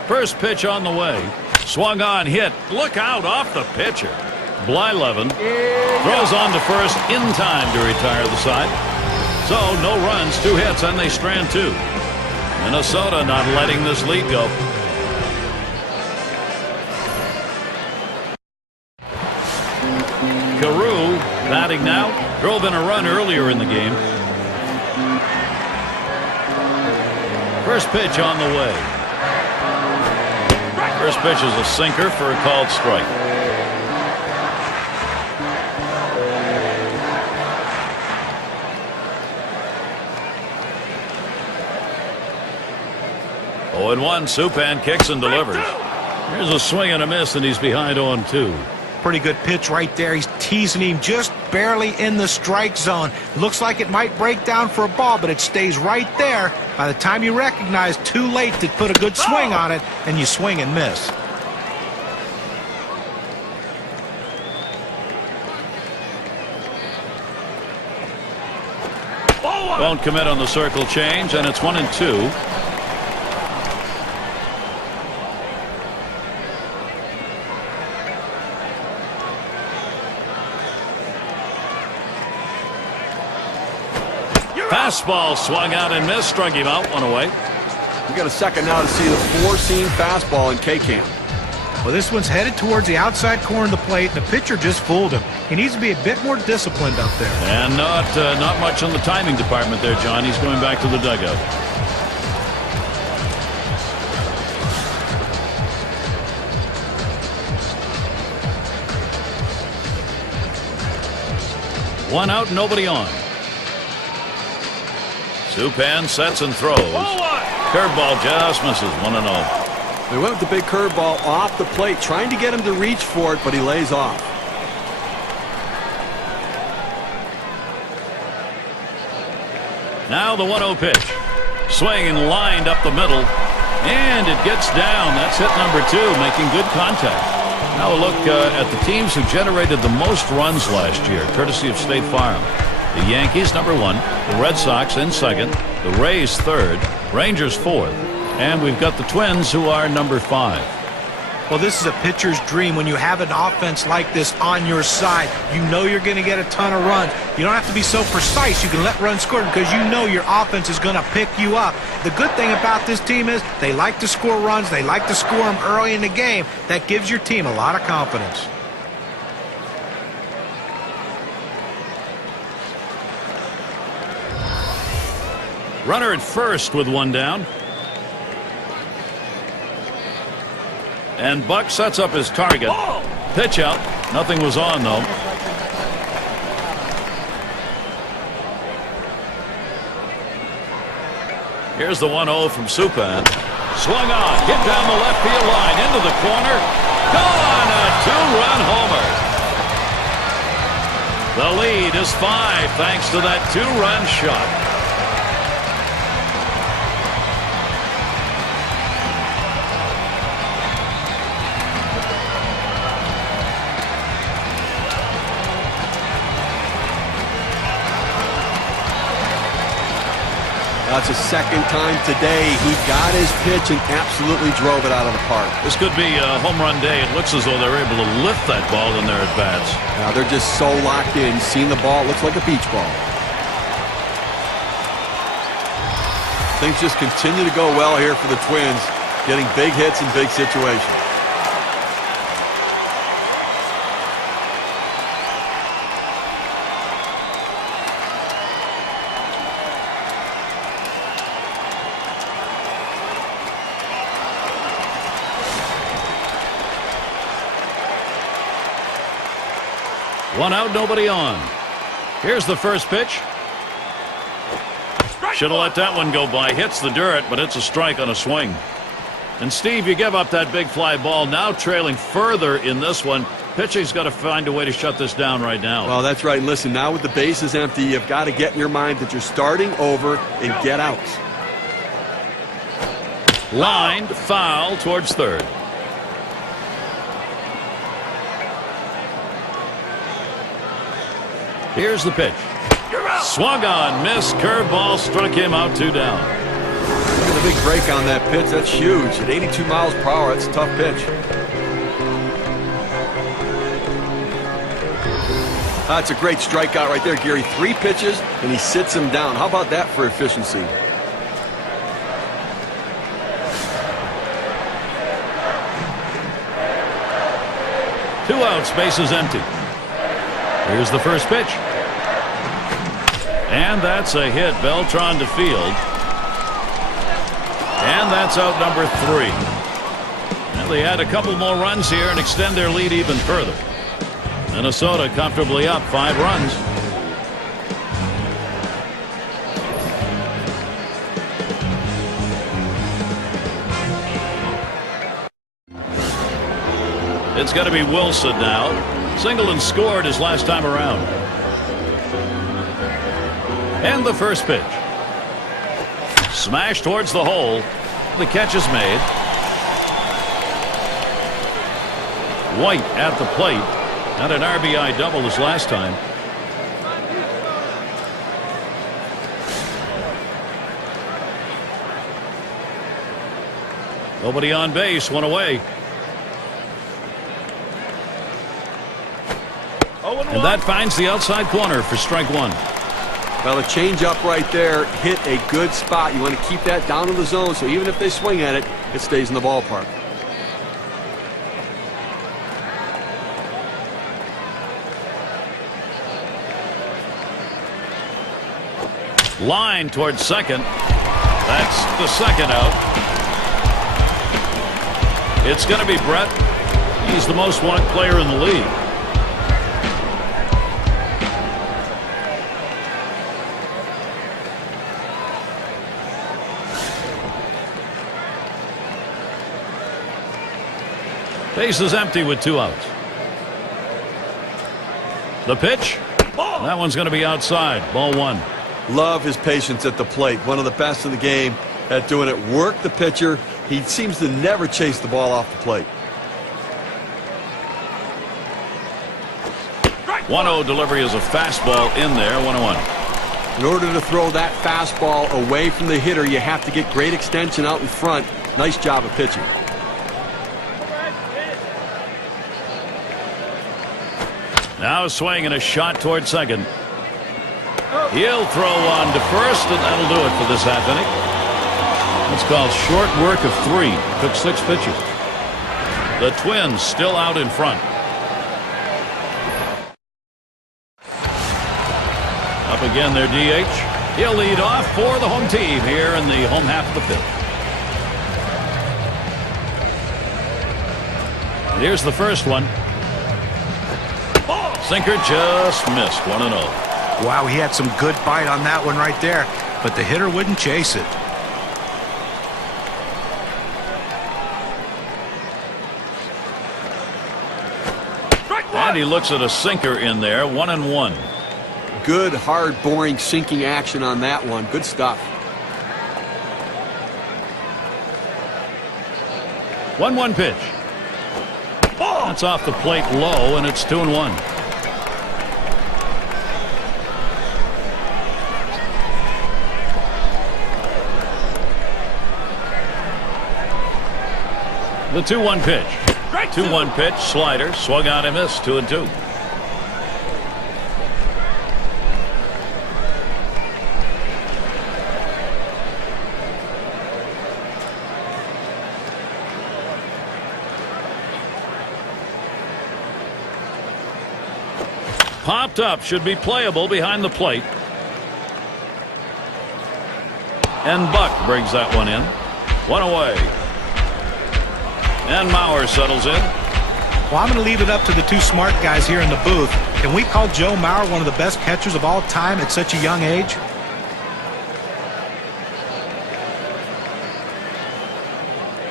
First pitch on the way. Swung on, hit. Look out off the pitcher. Blyleven throws on to first in time to retire the side. So no runs, 2 hits, and they strand 2. Minnesota not letting this lead go. Carew batting now. Drove in a run earlier in the game. First pitch on the way. First pitch is a sinker for a called strike. Oh, and 1. Supan kicks and delivers. Here's a swing and a miss, and he's behind 0-2. Pretty good pitch right there. He's teasing him just barely in the strike zone. Looks like it might break down for a ball, but it stays right there. By the time you recognize, too late to put a good swing on it, and you swing and miss. Won't commit on the circle change, and it's 1-2. Fastball swung out and missed. Struck him out. 1 away. We got a second now to see the 4-seam fastball in K-Camp. Well, this one's headed towards the outside corner of the plate. The pitcher just fooled him. He needs to be a bit more disciplined up there. And not much on the timing department there, John. He's going back to the dugout. One out, nobody on. Supan sets and throws. Curveball just misses. 1-0. They went with the big curveball off the plate, trying to get him to reach for it, but he lays off. Now the 1-0 pitch. Swing and lined up the middle. And it gets down. That's hit number 2, making good contact. Now a look at the teams who generated the most runs last year, courtesy of State Farm. The Yankees, number 1. The Red Sox in second. The Rays, third. Rangers, fourth. And we've got the Twins, who are number 5. Well, this is a pitcher's dream when you have an offense like this on your side. You know you're going to get a ton of runs. You don't have to be so precise. You can let runs score because you know your offense is going to pick you up. The good thing about this team is they like to score runs. They like to score them early in the game. That gives your team a lot of confidence. Runner at first with 1 down. And Buck sets up his target. Pitch out. Nothing was on, though. Here's the 1-0 from Supan. Swung on. Hit down the left field line. Into the corner. Gone. A 2-run homer. The lead is 5 thanks to that 2-run shot. That's the second time today he got his pitch and absolutely drove it out of the park. This could be a home run day. It looks as though they're able to lift that ball in their at-bats. Now they're just so locked in. Seeing the ball, it looks like a beach ball. Things just continue to go well here for the Twins, getting big hits in big situations. One out, nobody on. Here's the first pitch. Should have let that one go by. Hits the dirt, but it's a strike on a swing. And Steve, you give up that big fly ball. Now trailing further in this one. Pitching's got to find a way to shut this down right now. Well, that's right. Listen, now with the bases empty, you've got to get in your mind that you're starting over and get outs. Lined foul towards third. Here's the pitch. Swung on, missed, curveball, struck him out, 2 down. Look at the big break on that pitch. That's huge. At 82 miles per hour, that's a tough pitch. That's a great strikeout right there, Gary. 3 pitches, and he sits him down. How about that for efficiency? Two outs, bases empty. Here's the first pitch. And that's a hit. Beltran to field. And that's out number 3. Well, they add a couple more runs here and extend their lead even further. Minnesota comfortably up 5 runs. It's got to be Wilson now. Singleton scored his last time around. And the first pitch. Smash towards the hole. The catch is made. White at the plate. Got an RBI double his last time. Nobody on base, 1 away. And that finds the outside corner for strike 1. Well, the changeup right there hit a good spot. You want to keep that down in the zone, so even if they swing at it, it stays in the ballpark. Line towards second. That's the second out. It's going to be Brett. He's the most wanted player in the league. Base is empty with 2 outs. The pitch. That one's going to be outside. Ball 1. Love his patience at the plate. One of the best in the game at doing it. Work the pitcher. He seems to never chase the ball off the plate. 1-0 delivery is a fastball in there. 1-1. In order to throw that fastball away from the hitter, you have to get great extension out in front. Nice job of pitching. Now a swing and a shot toward second. He'll throw on to first, and that'll do it for this half inning. It's called short work of 3. Took 6 pitches. The Twins still out in front. Up again their DH. He'll lead off for the home team here in the home half of the 5th. Here's the first one. Sinker just missed. 1-0. Wow, he had some good bite on that one right there, but the hitter wouldn't chase it. And he looks at a sinker in there. 1-1. Good, hard, boring, sinking action on that one. Good stuff. 1-1 pitch. That's off the plate low, and it's 2-1. The 2-1 pitch. 2-1 pitch, slider, swung out and missed. 2-2. Popped up, should be playable behind the plate. And Buck brings that one in. 1 away. And Mauer settles in. Well, I'm going to leave it up to the two smart guys here in the booth. Can we call Joe Mauer one of the best catchers of all time at such a young age?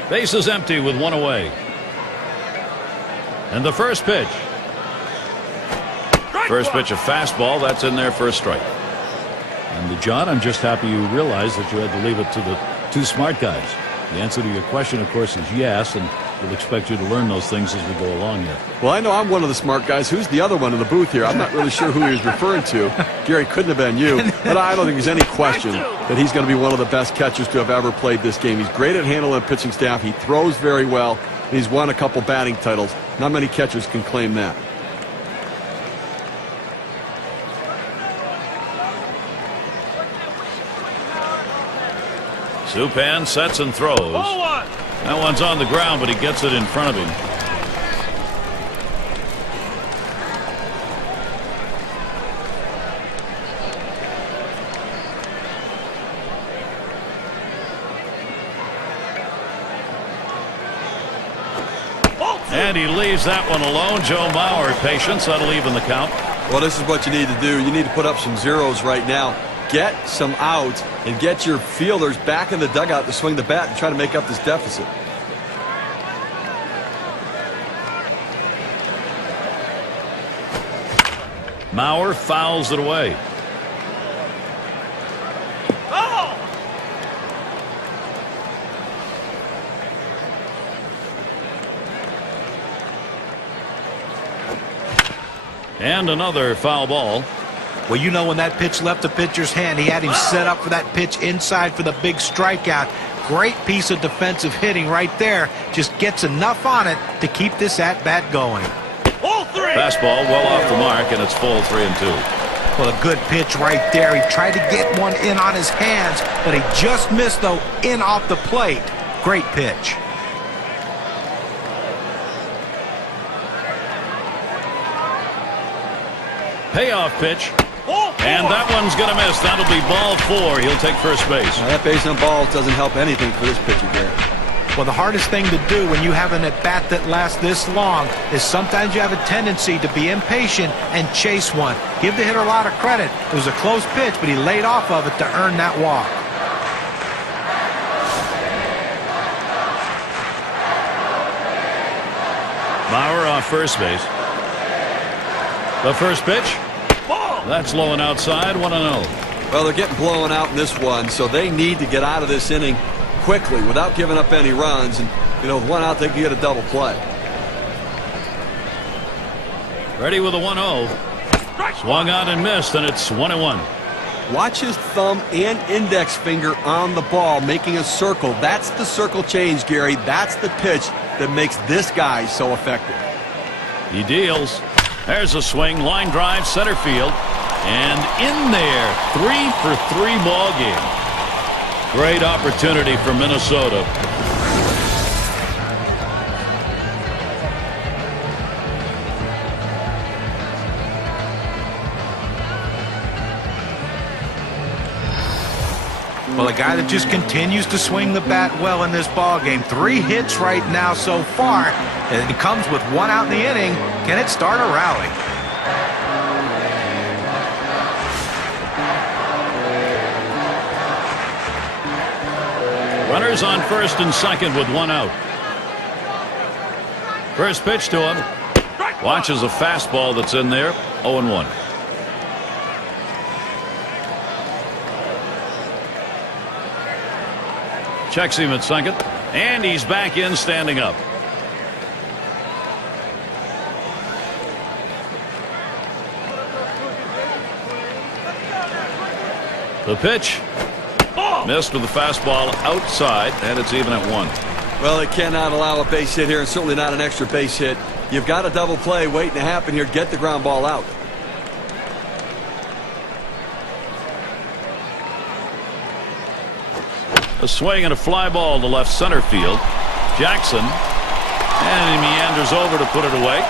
Base is empty with 1 away. And the first pitch. First pitch, a fastball. That's in there for a strike. And John, I'm just happy you realized that you had to leave it to the two smart guys. The answer to your question, of course, is yes, and we'll expect you to learn those things as we go along here. Well, I know I'm one of the smart guys. Who's the other one in the booth here? I'm not really sure who he was referring to. Gary, couldn't have been you. But I don't think there's any question that he's going to be one of the best catchers to have ever played this game. He's great at handling the pitching staff. He throws very well. And he's won a couple batting titles. Not many catchers can claim that. Supan sets and throws. That one's on the ground, but he gets it in front of him. And he leaves that one alone. Joe Mauer, patience. That'll even the count. Well, this is what you need to do. You need to put up some zeros right now. Get some outs and get your fielders back in the dugout to swing the bat and try to make up this deficit. Mauer fouls it away. And another foul ball. Well, you know, when that pitch left the pitcher's hand, he had him set up for that pitch inside for the big strikeout. Great piece of defensive hitting right there. Just gets enough on it to keep this at-bat going. Fastball well off the mark, and it's full 3-2. Well, a good pitch right there. He tried to get one in on his hands, but he just missed, though, in off the plate. Great pitch. Payoff pitch. And that one's going to miss. That'll be ball 4. He'll take first base. Now, that base on balls doesn't help anything for this pitcher, Gary. Well, the hardest thing to do when you have an at-bat that lasts this long is sometimes you have a tendency to be impatient and chase one. Give the hitter a lot of credit. It was a close pitch, but he laid off of it to earn that walk. Mauer off first base. The first pitch. That's low and outside. 1-0. Well, they're getting blown out in this one, so they need to get out of this inning quickly without giving up any runs. And, you know, with one out, they can get a double play. Ready with a 1-0. Swung on and missed, and it's 1-1. Watch his thumb and index finger on the ball, making a circle. That's the circle change, Gary. That's the pitch that makes this guy so effective. He deals. There's a swing, line drive, center field, and in there, 3 for 3 ball game. Great opportunity for Minnesota. Well, a guy that just continues to swing the bat well in this ball game. 3 hits right now so far, and it comes with 1 out in the inning. Can it start a rally? Runners on first and second with 1 out. First pitch to him. Watches a fastball that's in there. 0-1. Checks him at second, and he's back in, standing up. The pitch. Missed with the fastball outside, and it's even at 1. Well, they cannot allow a base hit here, and certainly not an extra base hit. You've got a double play waiting to happen here. Get the ground ball out. A swing and a fly ball to left center field. Jackson, and he meanders over to put it away.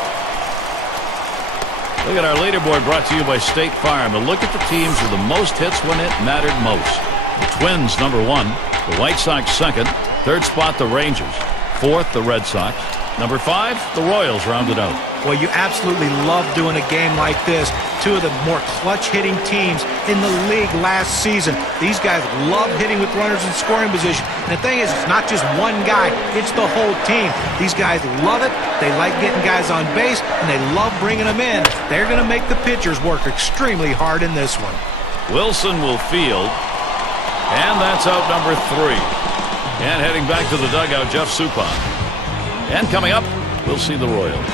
Look at our leaderboard, brought to you by State Farm. And look at the teams with the most hits when it mattered most. The Twins, number 1. The White Sox, second. Third spot, the Rangers. Fourth, the Red Sox. Number 5, the Royals rounded out. Well, you absolutely love doing a game like this. 2 of the more clutch-hitting teams in the league last season. These guys love hitting with runners in scoring position. And the thing is, it's not just one guy, it's the whole team. These guys love it. They like getting guys on base, and they love bringing them in. They're going to make the pitchers work extremely hard in this one. Wilson will field, and that's out number 3. And heading back to the dugout, Jeff Suppan. And coming up, we'll see the Royals.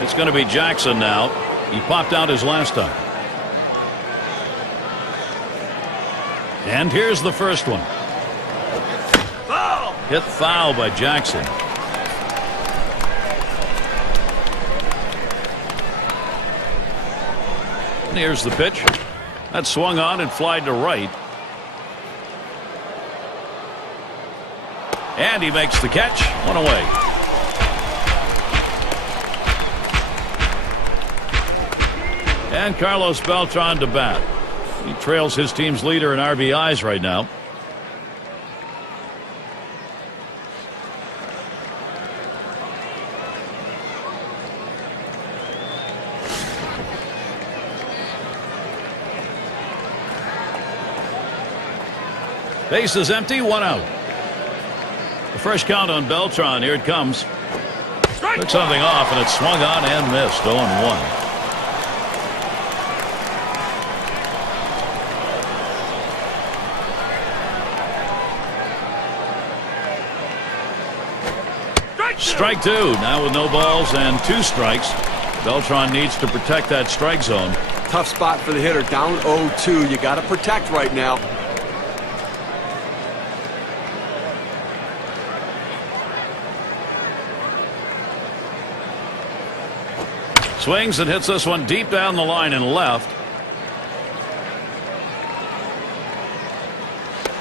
It's going to be Jackson now. He popped out his last time. And here's the first one. Foul! Hit foul by Jackson. And here's the pitch. That swung on and flied to right. And he makes the catch. 1 away. And Carlos Beltran to bat. He trails his team's leader in RBIs right now. Base is empty, 1 out. The first count on Beltran. Here it comes. Took something off, and it swung on and missed. 0-1. Strike 2. Now with no balls and 2 strikes. Beltran needs to protect that strike zone. Tough spot for the hitter. Down 0-2. You got to protect right now. Swings and hits this one deep down the line and left.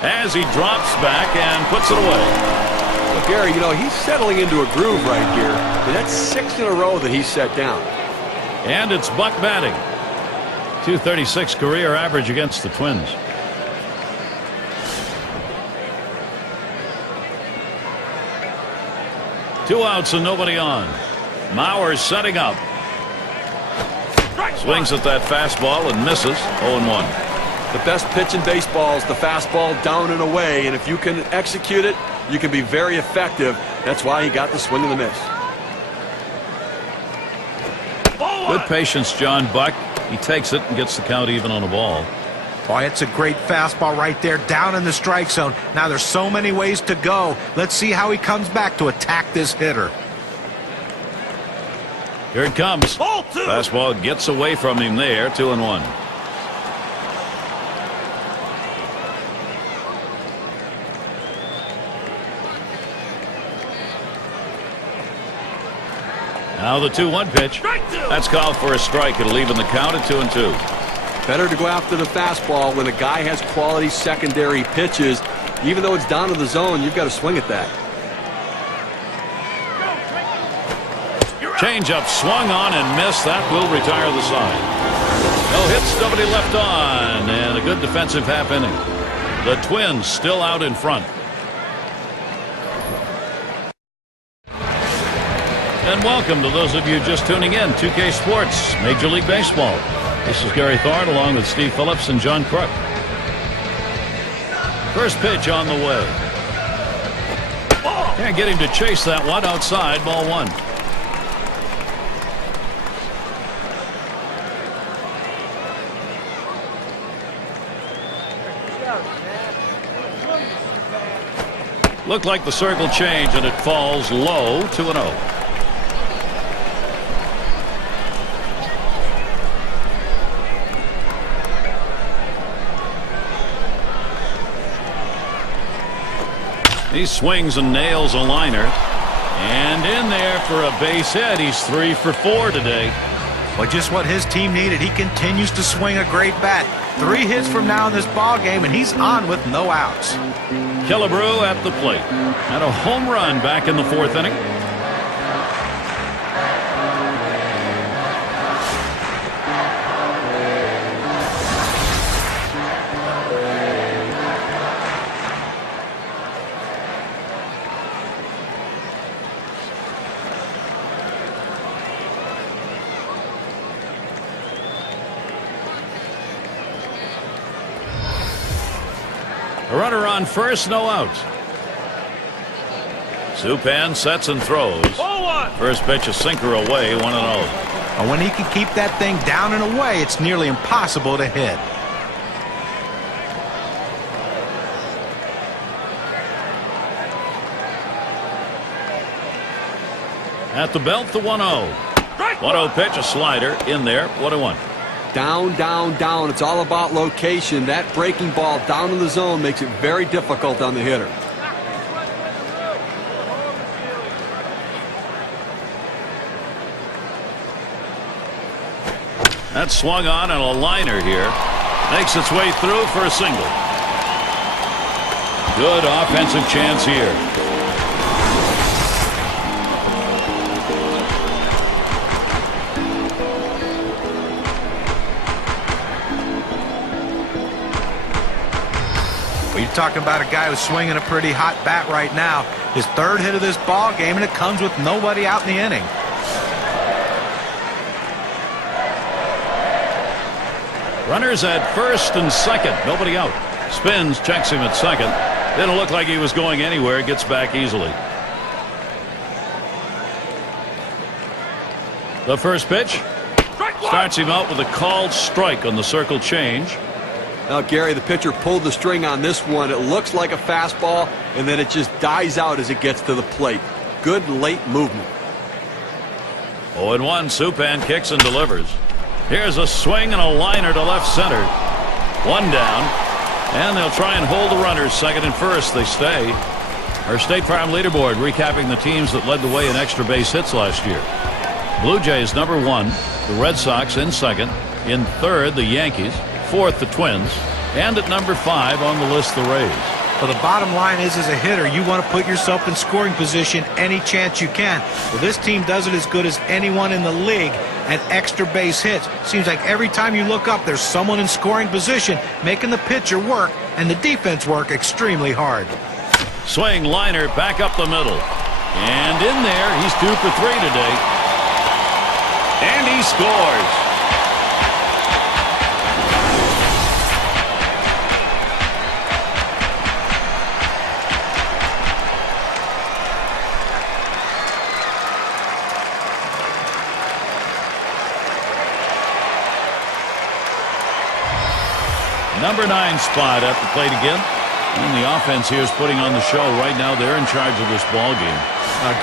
As he drops back and puts it away. Well, Gary, you know, he's settling into a groove right here. And that's 6 in a row that he's set down. And it's Buck batting. .236 career average against the Twins. Two outs and nobody on. Mauer setting up. Swings at that fastball and misses. 0-1. The best pitch in baseball is the fastball down and away, and if you can execute it, you can be very effective. That's why he got the swing and the miss. Good patience, John Buck. He takes it and gets the count even on a ball. Boy, it's a great fastball right there down in the strike zone. Now there's so many ways to go. Let's see how he comes back to attack this hitter. Here it comes. Ball two. Fastball gets away from him there. 2-1. Now the 2-1 pitch. That's called for a strike. It'll even the count at 2-2. Better to go after the fastball when a guy has quality secondary pitches. Even though it's down to the zone, you've got to swing at that. Change-up swung on and missed. That will retire the side. No hits, nobody left on, and a good defensive half inning. The Twins still out in front. And welcome to those of you just tuning in. 2K Sports, Major League Baseball. This is Gary Thorne along with Steve Phillips and John Crook. First pitch on the way. Can't get him to chase that one outside. Ball one. Looked like the circle change and it falls low. 2-0. He swings and nails a liner. And in there for a base hit. He's 3 for 4 today. Well, just what his team needed. He continues to swing a great bat. 3 hits from now in this ball game, and he's on with no outs. Killebrew at the plate. And a home run back in the 4th inning. A runner on first, no outs. Supan sets and throws. First pitch a sinker away, 1-0. And when he can keep that thing down and away, it's nearly impossible to hit. At the belt, the 1-0. 1-0 pitch, a slider in there, 1-1. Down, down, down. It's all about location. That breaking ball down in the zone makes it very difficult on the hitter. That's swung on and a liner here. Makes its way through for a single. Good offensive chance here. You're talking about a guy who's swinging a pretty hot bat right now. His 3rd hit of this ball game, and it comes with nobody out in the inning. Runners at first and second, nobody out. Spins, checks him at second. Didn't look like he was going anywhere. Gets back easily. The first pitch starts him out with a called strike on the circle change. Now, Gary, the pitcher pulled the string on this one. It looks like a fastball, and then it just dies out as it gets to the plate. Good late movement. 0-1, Supan kicks and delivers. Here's a swing and a liner to left center. 1 down, and they'll try and hold the runners second and first. They stay. Our State Farm leaderboard recapping the teams that led the way in extra base hits last year. Blue Jays number 1, the Red Sox in second. In third, the Yankees. 4th, the Twins, and at number 5 on the list, the Rays. Well, the bottom line is, as a hitter, you want to put yourself in scoring position any chance you can. Well, this team does it as good as anyone in the league at extra base hits. Seems like every time you look up, there's someone in scoring position making the pitcher work and the defense work extremely hard. Swing, liner, back up the middle. And in there, he's 2 for 3 today. And he scores. Number 9 spot at the plate again. And the offense here is putting on the show. Right now, they're in charge of this ball game.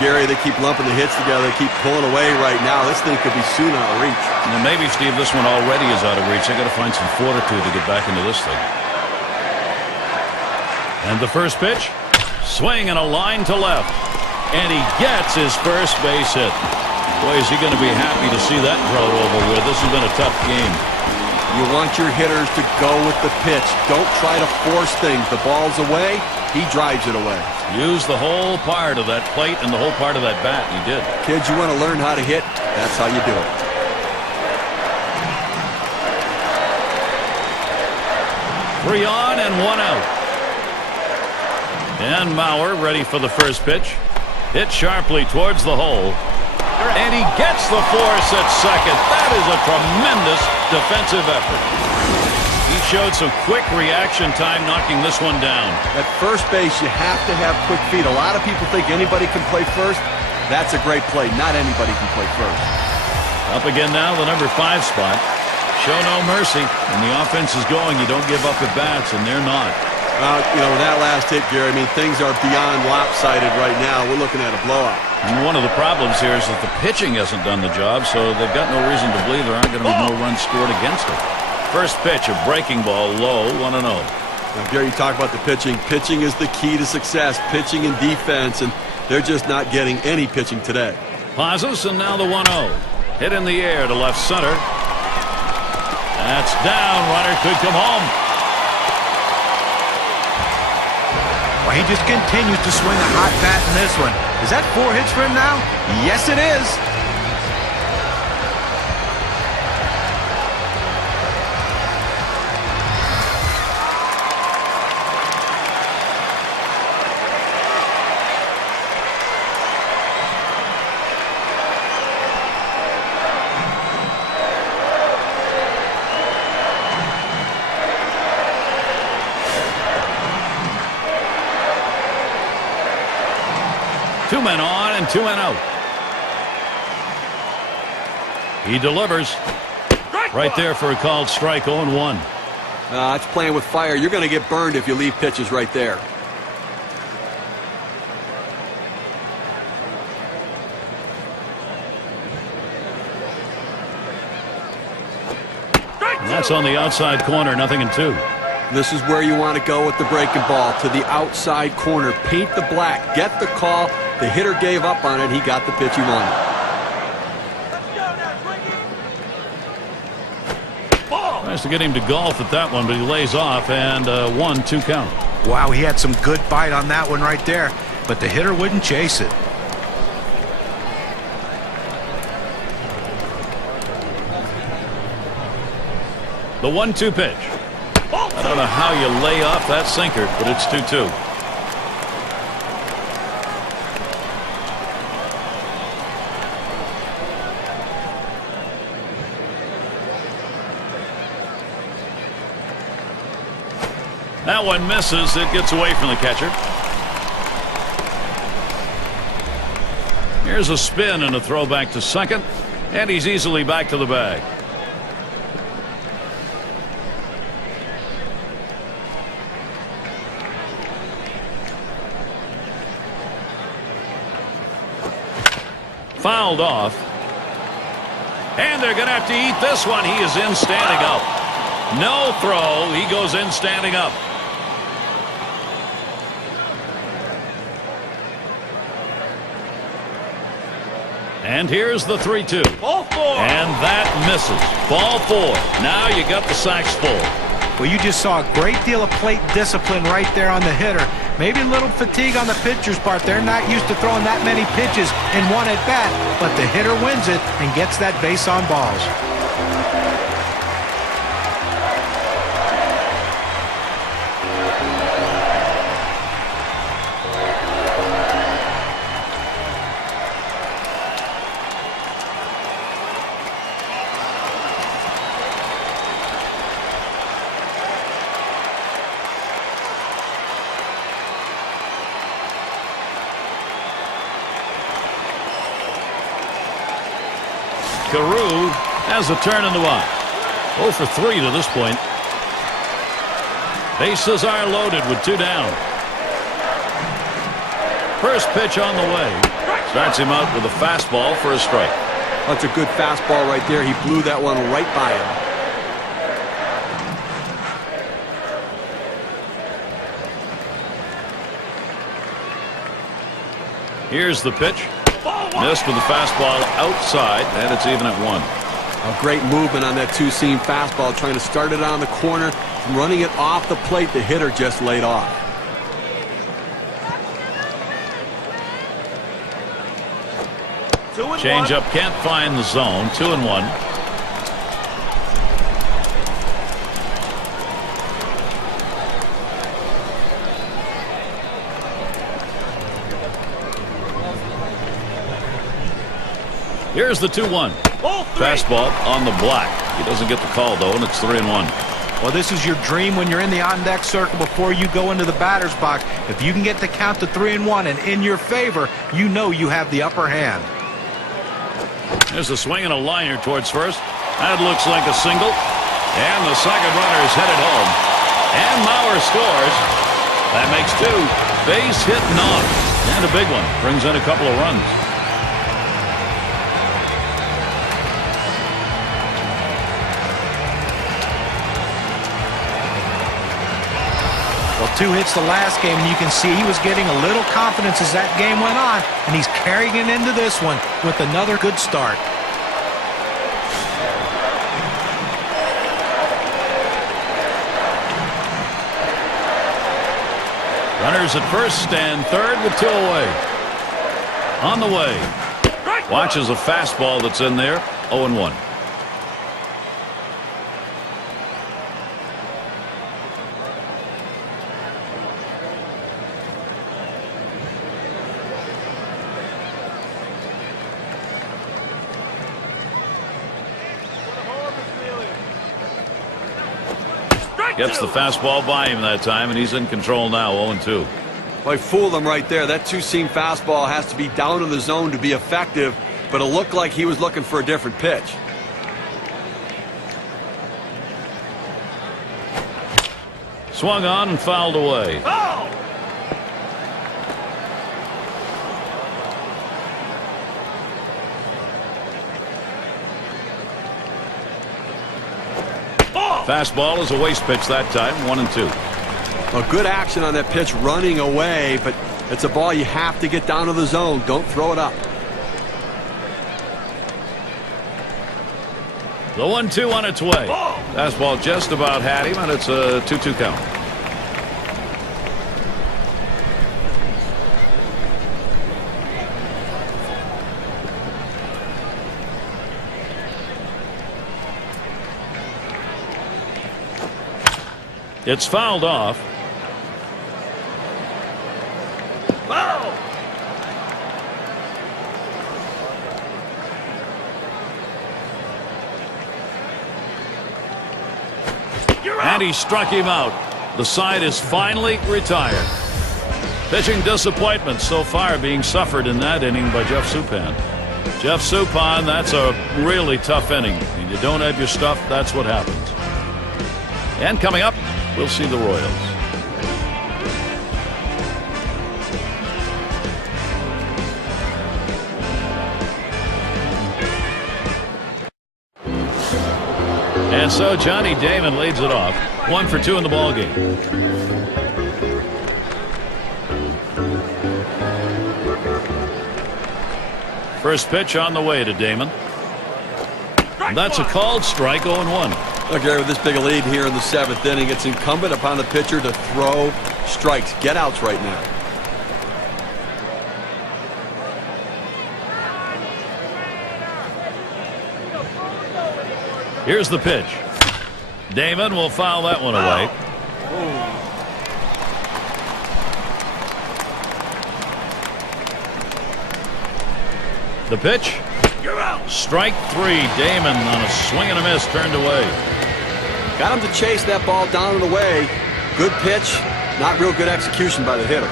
Gary, they keep lumping the hits together. They keep pulling away right now. This thing could be soon out of reach. And maybe, Steve, this one already is out of reach. They got to find some fortitude to get back into this thing. And the first pitch, swing and a line to left. And he gets his first base hit. Boy, is he going to be happy to see that throw over with. This has been a tough game. You want your hitters to go with the pitch. Don't try to force things. The ball's away. He drives it away. Use the whole part of that plate and the whole part of that bat. He did. Kids, you want to learn how to hit? That's how you do it. 3 on and 1 out. And Mauer ready for the first pitch. Hit sharply towards the hole. And he gets the force at second. That is a tremendous defensive effort. He showed some quick reaction time knocking this one down. At first base, you have to have quick feet. A lot of people think anybody can play first. That's a great play. Not anybody can play first. Up again now, the number 5 spot. Show no mercy. When the offense is going, you don't give up at bats, and they're not. You know, with that last hit, Gary, I mean, things are beyond lopsided right now. We're looking at a blowout. And one of the problems here is that the pitching hasn't done the job, so they've got no reason to believe there aren't going to be no runs scored against it. First pitch, a breaking ball, low, 1-0. Now, Gary, you talk about the pitching. Pitching is the key to success, pitching and defense, and they're just not getting any pitching today. Pauses, and now the 1-0. Hit in the air to left center. That's down. Runner could come home. Well, he just continues to swing a hot bat in this one. Is that 4 hits for him now? Yes, it is. Two men on and 2 men out. He delivers. Right there for a called strike, 0-1. It's playing with fire. You're going to get burned if you leave pitches right there. And that's on the outside corner, 0-2. This is where you want to go with the breaking ball, to the outside corner. Paint the black. Get the call. The hitter gave up on it. He got the pitch he wanted. Tries to get him to golf at that one, but he lays off, and 1-2 count. Wow, he had some good bite on that one right there, but the hitter wouldn't chase it. The 1-2 pitch. I don't know how you lay off that sinker, but it's 2-2. That one misses. It gets away from the catcher. Here's a spin and a throw back to second, and he's easily back to the bag. Fouled off. And they're going to have to eat this one. He is in standing up. No throw. He goes in standing up. And here's the 3-2. Ball 4. And that misses. Ball 4. Now you got the sacks full. Well, you just saw a great deal of plate discipline right there on the hitter. Maybe a little fatigue on the pitcher's part. They're not used to throwing that many pitches in one at bat, but the hitter wins it and gets that base on balls. Carew has a turn in the box. 0 for 3 to this point. Bases are loaded with 2 down. First pitch on the way. Starts him out with a fastball for a strike. That's a good fastball right there. He blew that one right by him. Here's the pitch. Missed with the fastball outside, and it's even at 1. A great movement on that two-seam fastball, trying to start it on the corner, running it off the plate. The hitter just laid off. Change up, can't find the zone. 2-1. Here's the 2-1. Fastball on the block. He doesn't get the call, though, and it's 3-1. Well, this is your dream when you're in the on-deck circle before you go into the batter's box. If you can get the count to 3-1 and in your favor, you know you have the upper hand. There's a swing and a liner towards first. That looks like a single. And the second runner is headed home. And Mauer scores. That makes 2. Base hit knock. And a big one. Brings in a couple of runs. Well, 2 hits the last game, and you can see he was getting a little confidence as that game went on, and he's carrying it into this one with another good start. Runners at first and third with 2 away. On the way. Watches a fastball that's in there. 0-1. Gets the fastball by him that time, and he's in control now. 0-2. Well, he fooled him right there. That two-seam fastball has to be down in the zone to be effective, but it looked like he was looking for a different pitch. Swung on and fouled away. Fastball is a waste pitch that time. 1-2. A good action on that pitch, running away, but it's a ball you have to get down to the zone. Don't throw it up. The 1-2 on its way. Fastball just about had him, and it's a 2-2 count. It's fouled off. Foul! And he struck him out. The side is finally retired. Pitching disappointment so far being suffered in that inning by Jeff Suppan. Jeff Suppan, that's a really tough inning. When you don't have your stuff, that's what happens. And coming up, we'll see the Royals. And so Johnny Damon leads it off. 1 for 2 in the ballgame. First pitch on the way to Damon. And that's a called strike. 0-1. Look, Gary, with this big a lead here in the 7th inning, it's incumbent upon the pitcher to throw strikes, get outs right now. Here's the pitch. Damon will foul that one away. The pitch. You're out. Strike 3. Damon on a swing and a miss, turned away. Got him to chase that ball down and away. Good pitch, not real good execution by the hitter.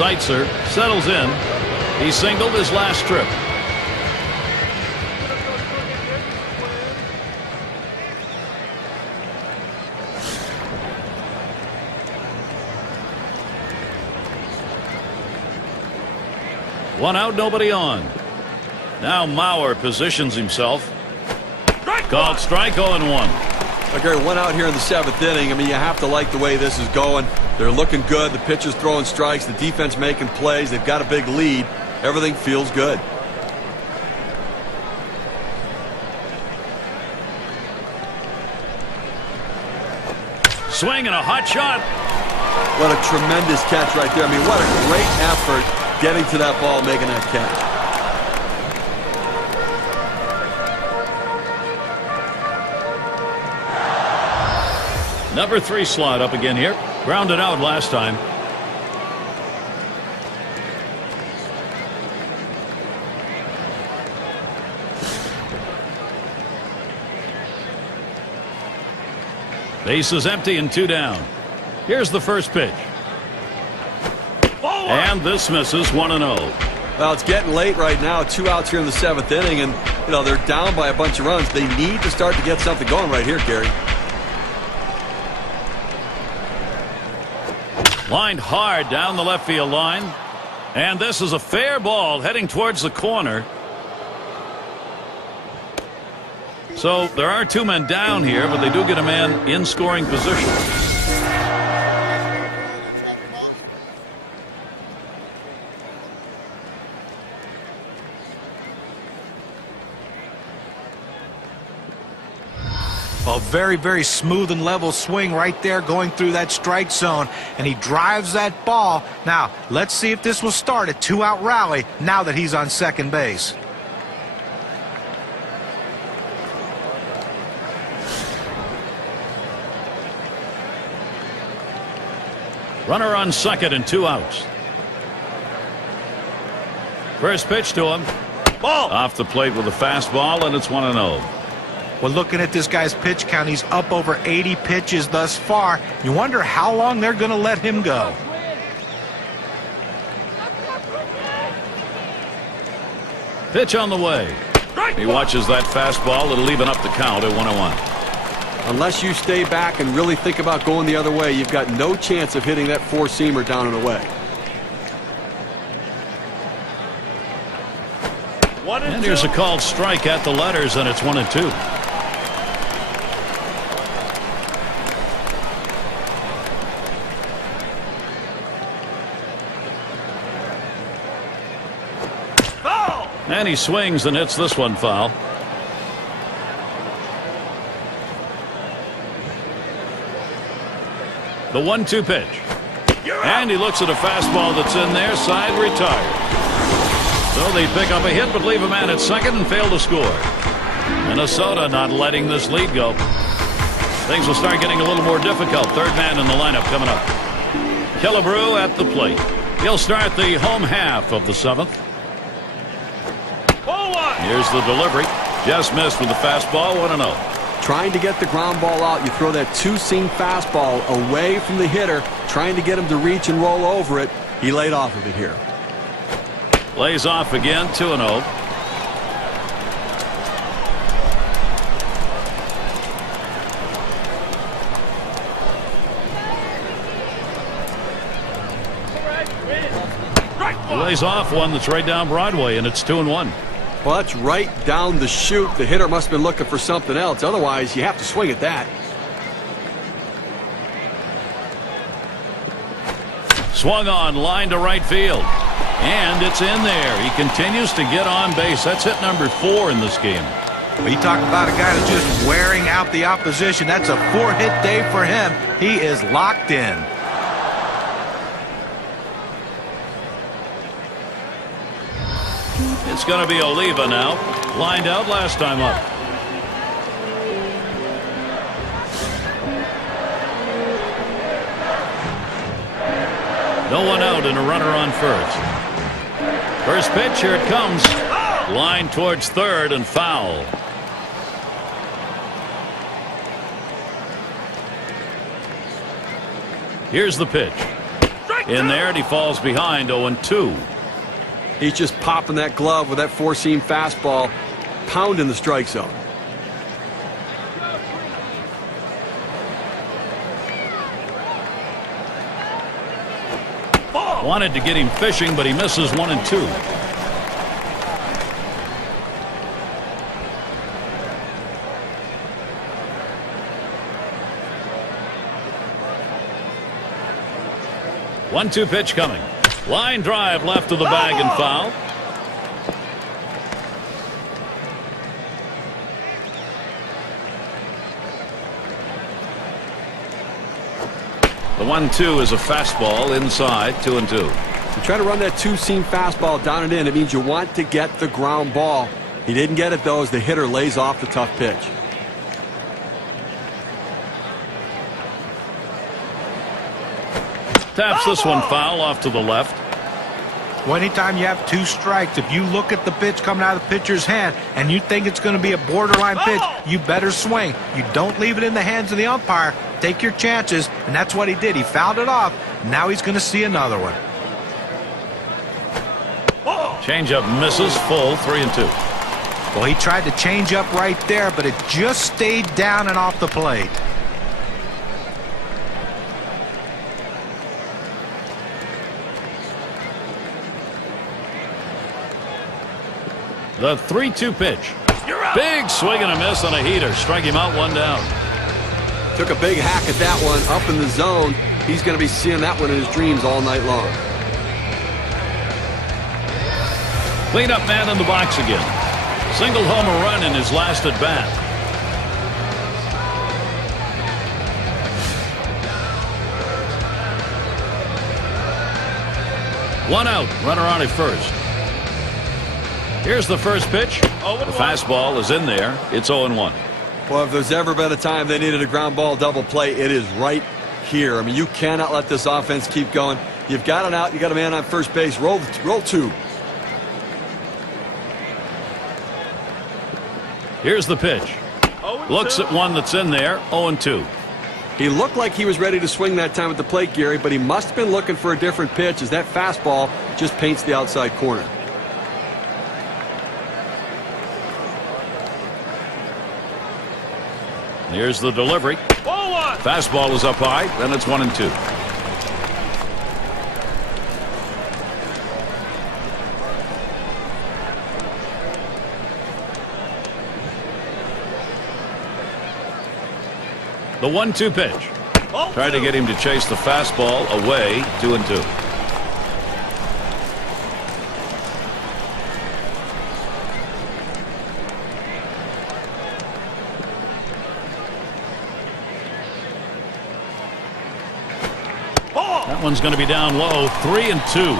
Seitzer settles in. He singled his last trip. One out, nobody on. Now Mauer positions himself. Called strike 0-1. Okay, one out here in the 7th inning. I mean, you have to like the way this is going. They're looking good. The pitcher's throwing strikes. The defense making plays. They've got a big lead. Everything feels good. Swing and a hot shot. What a tremendous catch right there. I mean, what a great effort getting to that ball, making that catch. Number 3 slot up again here. Grounded out last time. Base is empty and 2 down. Here's the first pitch. And this misses 1-0. Well, it's getting late right now. 2 outs here in the 7th inning, and you know they're down by a bunch of runs. They need to start to get something going right here, Gary. Lined hard down the left field line. And this is a fair ball heading towards the corner. So there are 2 men down here, but they do get a man in scoring position. A very, very smooth and level swing right there going through that strike zone, and he drives that ball. Now, let's see if this will start a 2-out rally now that he's on second base. Runner on second and 2 outs. First pitch to him. Ball off the plate with a fastball, and it's 1-0. Well, looking at this guy's pitch count, he's up over 80 pitches thus far. You wonder how long they're going to let him go. Pitch on the way. He watches that fastball. It'll even up the count at 1-1. Unless you stay back and really think about going the other way, you've got no chance of hitting that 4-seamer down and away. And here's a called strike at the letters, and it's 1-2. And he swings and hits this one foul. The 1-2 pitch. And he looks at a fastball that's in there. Side retired. So they pick up a hit but leave a man at second and fail to score. Minnesota not letting this lead go. Things will start getting a little more difficult. Third man in the lineup coming up. Killebrew at the plate. He'll start the home half of the 7th. Here's the delivery. Just missed with the fastball. 1-0. Trying to get the ground ball out. You throw that 2-seam fastball away from the hitter, trying to get him to reach and roll over it. He laid off of it here. Lays off again. 2-0. Lays off one that's right down Broadway, and it's 2-1. Well, that's right down the chute. The hitter must have been looking for something else. Otherwise, you have to swing at that. Swung on, line to right field. And it's in there. He continues to get on base. That's hit number 4 in this game. Well, you talk about a guy that's just wearing out the opposition. That's a 4-hit day for him. He is locked in. It's going to be Oliva now. Lined out last time up. No one out and a runner on first. First pitch, here it comes. Line towards third and foul. Here's the pitch. In there, and he falls behind 0-2. He's just popping that glove with that four-seam fastball, pounding the strike zone. Wanted to get him fishing, but he misses 1-2. One-two pitch coming. Line drive left of the bag and foul. The 1-2 is a fastball inside, 2-2. You try to run that two-seam fastball down and in. It means you want to get the ground ball. He didn't get it, though, as the hitter lays off the tough pitch. Taps this one foul off to the left. Well, anytime you have two strikes, if you look at the pitch coming out of the pitcher's hand and you think it's going to be a borderline pitch, you better swing. You don't leave it in the hands of the umpire. Take your chances, and that's what he did. He fouled it off. Now he's going to see another one. Changeup misses, full, 3-2. Well, he tried to change up right there, but it just stayed down and off the plate. The 3-2 pitch. Big swing and a miss on a heater. Strike him out, one down. Took a big hack at that one up in the zone. He's going to be seeing that one in his dreams all night long. Cleanup man in the box again. Single home run in his last at bat. One out. Runner on at first. Here's the first pitch. The fastball is in there. It's 0-1. Well, if there's ever been a time they needed a ground ball double play, it is right here. I mean, you cannot let this offense keep going. You've got an out. You got a man on first base. Roll two. Here's the pitch. Looks at one that's in there. 0-2. He looked like he was ready to swing that time at the plate, Gary, but he must have been looking for a different pitch as that fastball just paints the outside corner. Here's the delivery. Fastball is up high, then it's 1-2. The 1-2 pitch. Tried to get him to chase the fastball away, 2-2. That one's going to be down low, 3-2.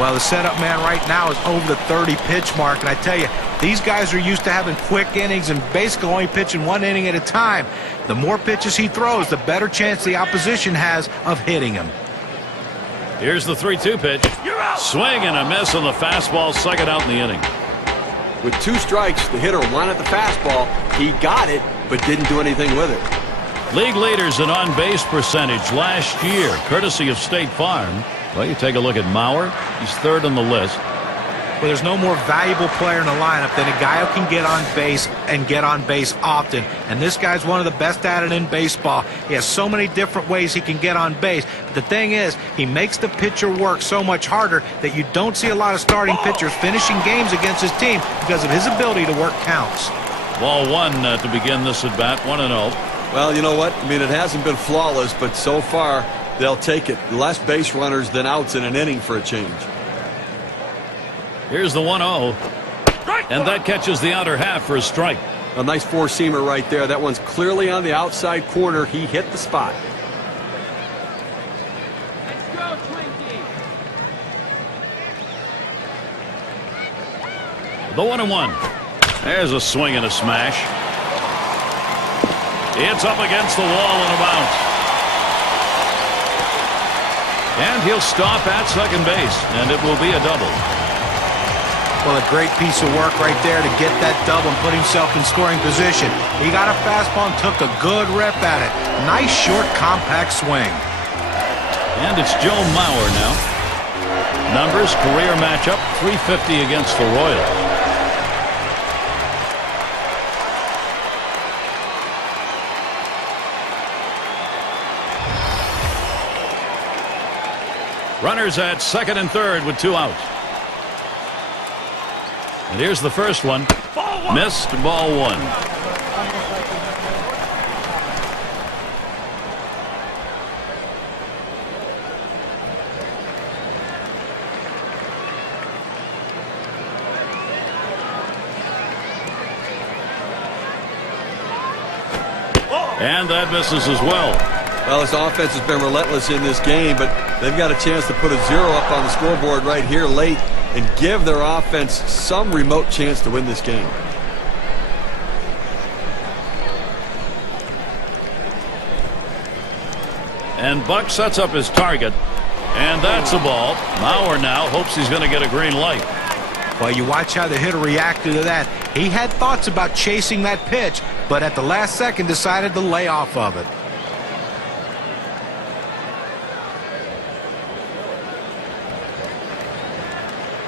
Well, the setup man right now is over the 30 pitch mark, and I tell you, these guys are used to having quick innings and basically only pitching one inning at a time. The more pitches he throws, the better chance the opposition has of hitting him. Here's the 3-2 pitch. Swing and a miss on the fastball, second out in the inning. With two strikes, the hitter wanted the fastball. He got it, but didn't do anything with it. League leaders in on-base percentage last year, courtesy of State Farm. Well, you take a look at Mauer. He's third on the list. Well, there's no more valuable player in the lineup than a guy who can get on base and get on base often. And this guy's one of the best at it in baseball. He has so many different ways he can get on base. But the thing is, he makes the pitcher work so much harder that you don't see a lot of starting pitchers finishing games against his team because of his ability to work counts. Ball one to begin this at bat, 1-0. Well, you know what? I mean, it hasn't been flawless, but so far they'll take it. Less base runners than outs in an inning for a change. Here's the 1-0. And that catches the outer half for a strike. A nice four-seamer right there. That one's clearly on the outside corner. He hit the spot. Let's go, Twinkie. The 1-1. There's a swing and a smash. It's up against the wall and a bounce. And he'll stop at second base, and it will be a double. Well, a great piece of work right there to get that double and put himself in scoring position. He got a fastball and took a good rip at it. Nice, short, compact swing. And it's Joe Mauer now. Numbers, career matchup, 350 against the Royals. Runners at second and third with 2 outs. And here's the first one. Missed, ball 1. And that misses as well. Well, this offense has been relentless in this game, but they've got a chance to put a 0 up on the scoreboard right here late and give their offense some remote chance to win this game. And Buck sets up his target, and that's a ball. Mauer now hopes he's going to get a green light. Well, you watch how the hitter reacted to that. He had thoughts about chasing that pitch, but at the last second decided to lay off of it.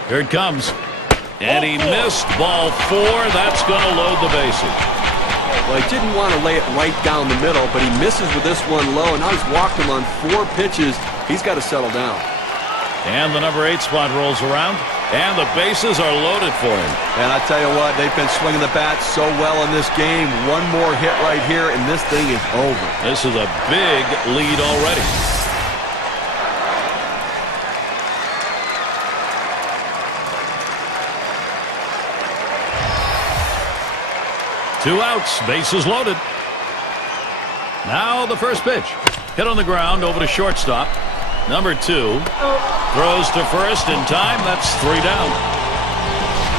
Here it comes. And he missed ball 4. That's going to load the bases. Well, he didn't want to lay it right down the middle, but he misses with this one low, and now he's walked him on 4 pitches. He's got to settle down. And the number 8 spot rolls around, and the bases are loaded for him. And I tell you what, they've been swinging the bat so well in this game. One more hit right here, and this thing is over. This is a big lead already. Two outs, bases loaded. Now the first pitch. Hit on the ground over to shortstop. Number 2 throws to first in time. That's 3 down.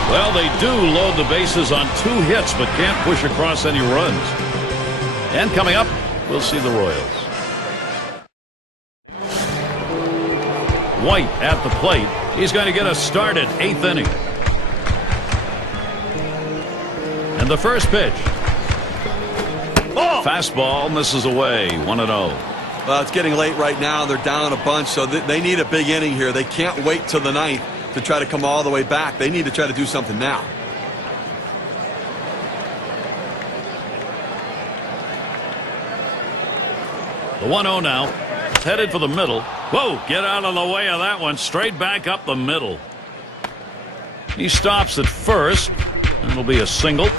Well, they do load the bases on 2 hits, but can't push across any runs. And coming up, we'll see the Royals. White at the plate. He's going to get a start at 8th inning. And the first pitch. Fastball misses away. 1-0. Well, it's getting late right now. They're down a bunch, so they need a big inning here. They can't wait till the 9th to try to come all the way back. They need to try to do something now. The 1-0 now. It's headed for the middle. Whoa, get out of the way of that one. Straight back up the middle. He stops at first. It'll be a single.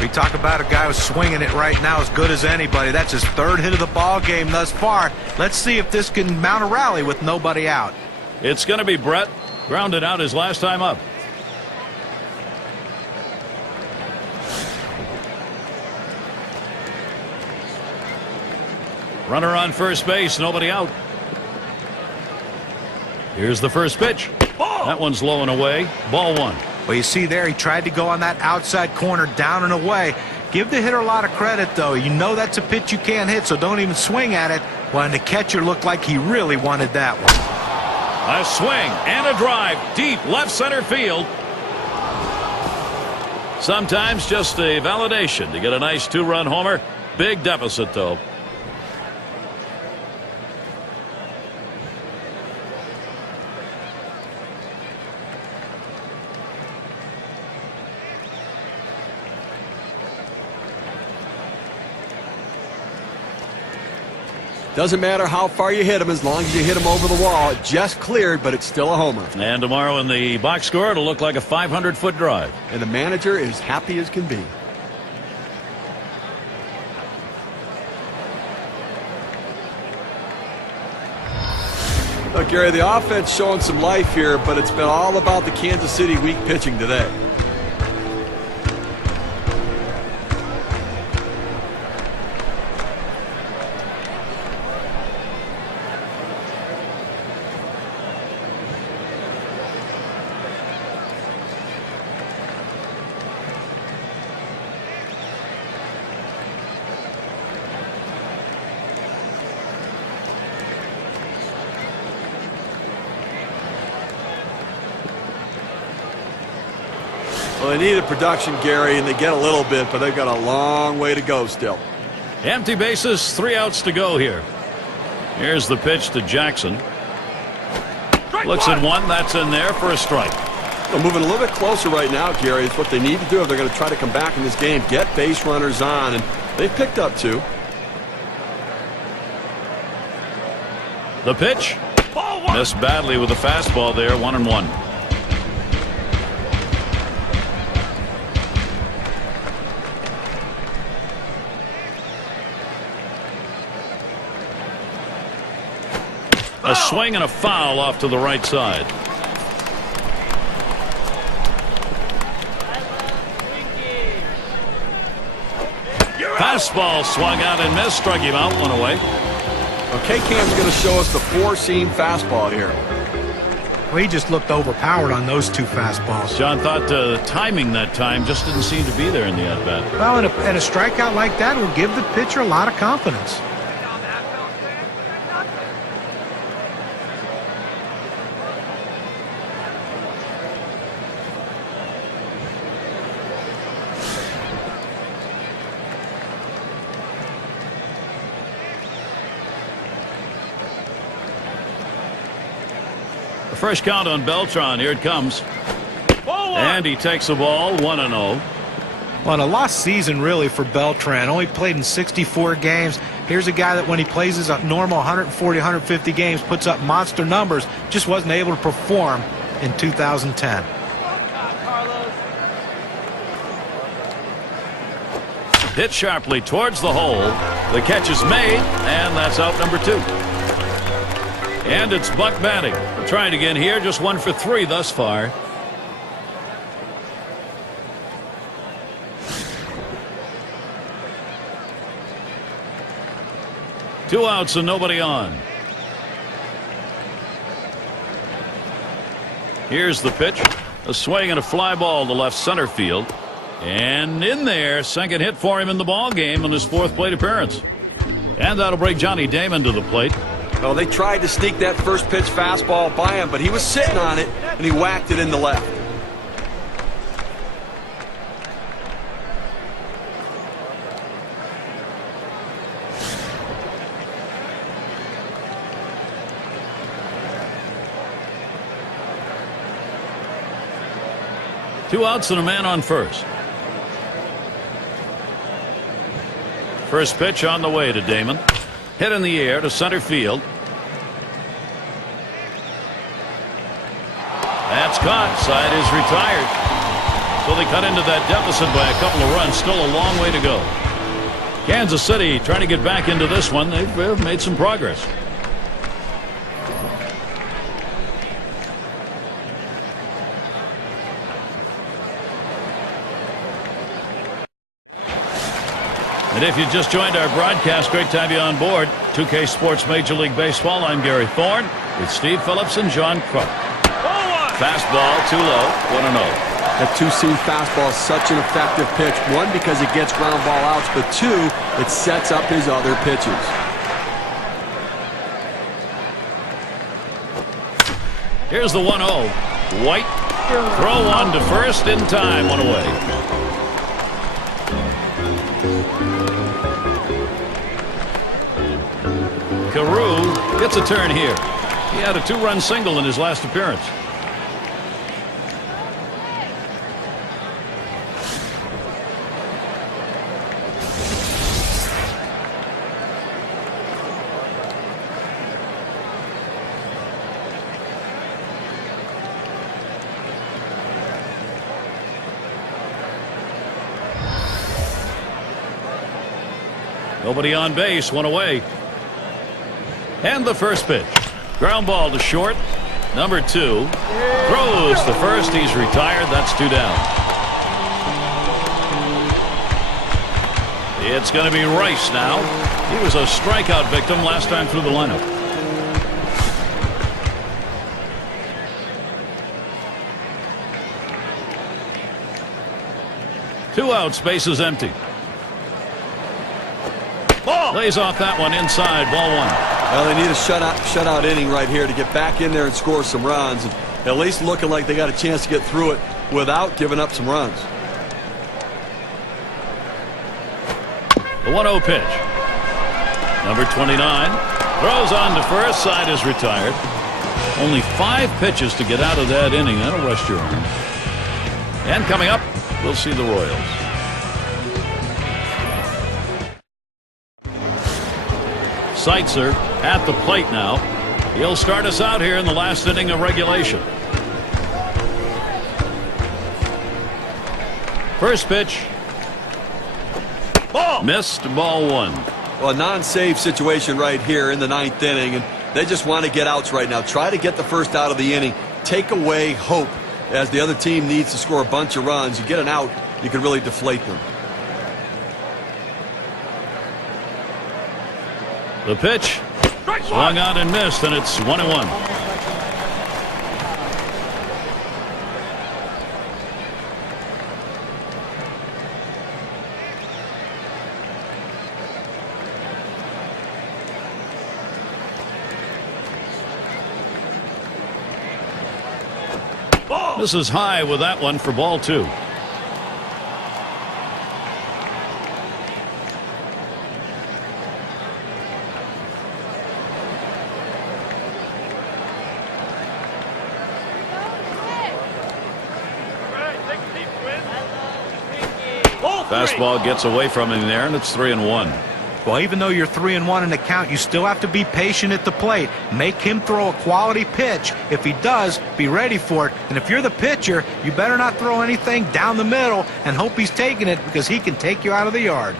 We talk about a guy who's swinging it right now as good as anybody. That's his 3rd hit of the ball game thus far. Let's see if this can mount a rally with nobody out. It's going to be Bert. Grounded out his last time up. Runner on first base, nobody out. Here's the first pitch. That one's low and away. Ball 1. Well, you see there, he tried to go on that outside corner, down and away. Give the hitter a lot of credit, though. You know that's a pitch you can't hit, so don't even swing at it. Well, and the catcher looked like he really wanted that one. A swing and a drive deep left center field. Sometimes just a validation to get a nice 2-run homer. Big deficit, though. Doesn't matter how far you hit him as long as you hit him over the wall. It just cleared, but it's still a homer. And tomorrow in the box score, it'll look like a 500-foot drive. And the manager is happy as can be. Look, Gary, the offense showing some life here, but it's been all about the Kansas City weak pitching today. Well, they needed production, Gary, and they get a little bit, but they've got a long way to go still. Empty bases, 3 outs to go here. Here's the pitch to Jackson. Looks at one. That's in there for a strike. They're moving a little bit closer right now, Gary. It's what they need to do if they're going to try to come back in this game. Get base runners on, and they've picked up 2. The pitch. Missed badly with the fastball there. 1-1. A swing and a foul off to the right side. Fastball swung out and missed. Struck him out. 1 away. Okay, Cam's going to show us the 4-seam fastball here. Well, he just looked overpowered on those 2 fastballs. John thought timing that time just didn't seem to be there in the at-bat. Well, and a strikeout like that will give the pitcher a lot of confidence. The first count on Beltran. Here it comes. And he takes the ball. 1-0. Well, a lost season really for Beltran. Only played in 64 games. Here's a guy that when he plays his normal 140, 150 games, puts up monster numbers. Just wasn't able to perform in 2010. Hit sharply towards the hole. The catch is made, and that's out number 2. And it's Buck batting. Trying again here. Just 1 for 3 thus far. Two outs and nobody on. Here's the pitch. A swing and a fly ball to left center field. And in there, second hit for him in the ball game on his 4th plate appearance. And that'll bring Johnny Damon to the plate. Well, they tried to sneak that first pitch fastball by him, but he was sitting on it, and he whacked it in the left. Two outs and a man on first. First pitch on the way to Damon. Hit in the air to center field. That's caught. Side is retired. So they cut into that deficit by a couple of runs. Still a long way to go. Kansas City trying to get back into this one. They've made some progress. And if you just joined our broadcast, great to have you on board. 2K Sports Major League Baseball. I'm Gary Thorne with Steve Phillips and John Crook. Fastball too low. 1-0. That 2-seam fastball is such an effective pitch. 1, because it gets ground ball outs, but 2, it sets up his other pitches. Here's the 1-0. White. Throw one to first in time. 1 away. Carew gets a turn here. He had a 2-run single in his last appearance. Nobody on base. 1 away. And the first pitch. Ground ball to short. Number 2. Throws to first. He's retired. That's 2 down. It's going to be Rice now. He was a strikeout victim last time through the lineup. Two outs. Base is empty. Lays off that one inside. Ball 1. Well, they need a shutout inning right here to get back in there and score some runs. And at least looking like they got a chance to get through it without giving up some runs. The 1-0 pitch. Number 29 Throws on to first. Side is retired. Only 5 pitches to get out of that inning. That'll rest your arm. And coming up, we'll see the Royals. Seitzer at the plate now. He'll start us out here in the last inning of regulation. First pitch. Ball. Missed, ball 1. Well, a non-save situation right here in the 9th inning, and they just want to get outs right now. Try to get the first out of the inning. Take away hope as the other team needs to score a bunch of runs. You get an out, you can really deflate them. The pitch. Swung out and missed, and it's 1-1. This is high with that one for ball 2. Fastball gets away from him there, and it's 3-1. Well, even though you're 3-1 in the count, you still have to be patient at the plate. Make him throw a quality pitch. If he does, be ready for it. And if you're the pitcher, you better not throw anything down the middle and hope he's taking it, because he can take you out of the yard.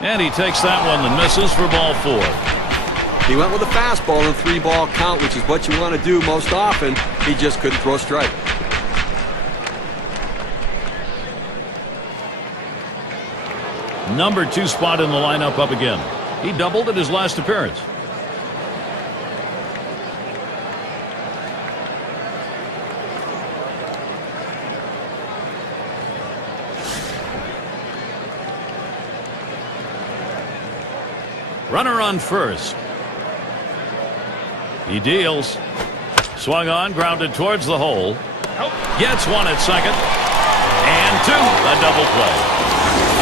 And he takes that one and misses for ball 4. He went with a fastball in 3-ball count, which is what you want to do most often. He just couldn't throw a strike. Number 2 spot in the lineup up again. He doubled at his last appearance. Runner on first. He deals. Swung on, grounded towards the hole. Gets one at second. And 2. A double play.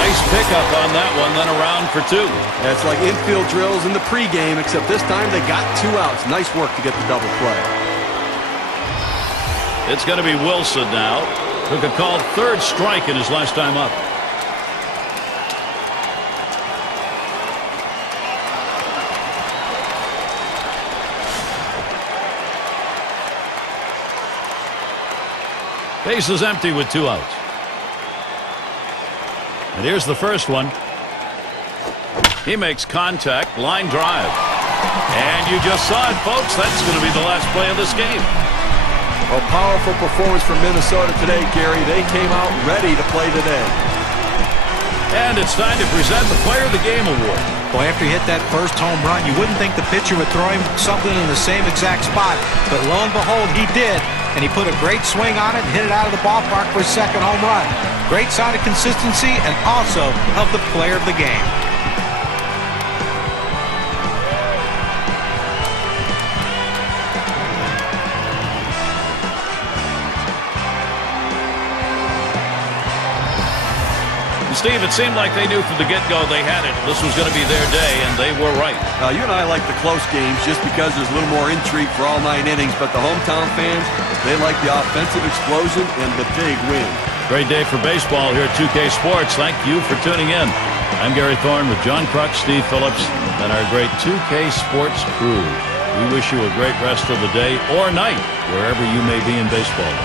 Nice pickup on that one, then around for 2. That's like infield drills in the pregame, except this time they got 2 outs. Nice work to get the double play. It's going to be Wilson now. Took a called 3rd strike in his last time up. Base is empty with 2 outs. And here's the first one. He makes contact, line drive. And you just saw it, folks. That's going to be the last play of this game. A powerful performance from Minnesota today, Gary. They came out ready to play today. And it's time to present the Player of the Game award. Boy, after he hit that first home run, you wouldn't think the pitcher would throw him something in the same exact spot. But lo and behold, he did. And he put a great swing on it and hit it out of the ballpark for his 2nd home run. Great sign of consistency and also of the player of the game. Steve, it seemed like they knew from the get-go they had it. This was going to be their day, and they were right. You and I like the close games just because there's a little more intrigue for all 9 innings, but the hometown fans, they like the offensive explosion and the big win. Great day for baseball here at 2K Sports. Thank you for tuning in. I'm Gary Thorne with John Crutch, Steve Phillips, and our great 2K Sports crew. We wish you a great rest of the day or night, wherever you may be in baseball.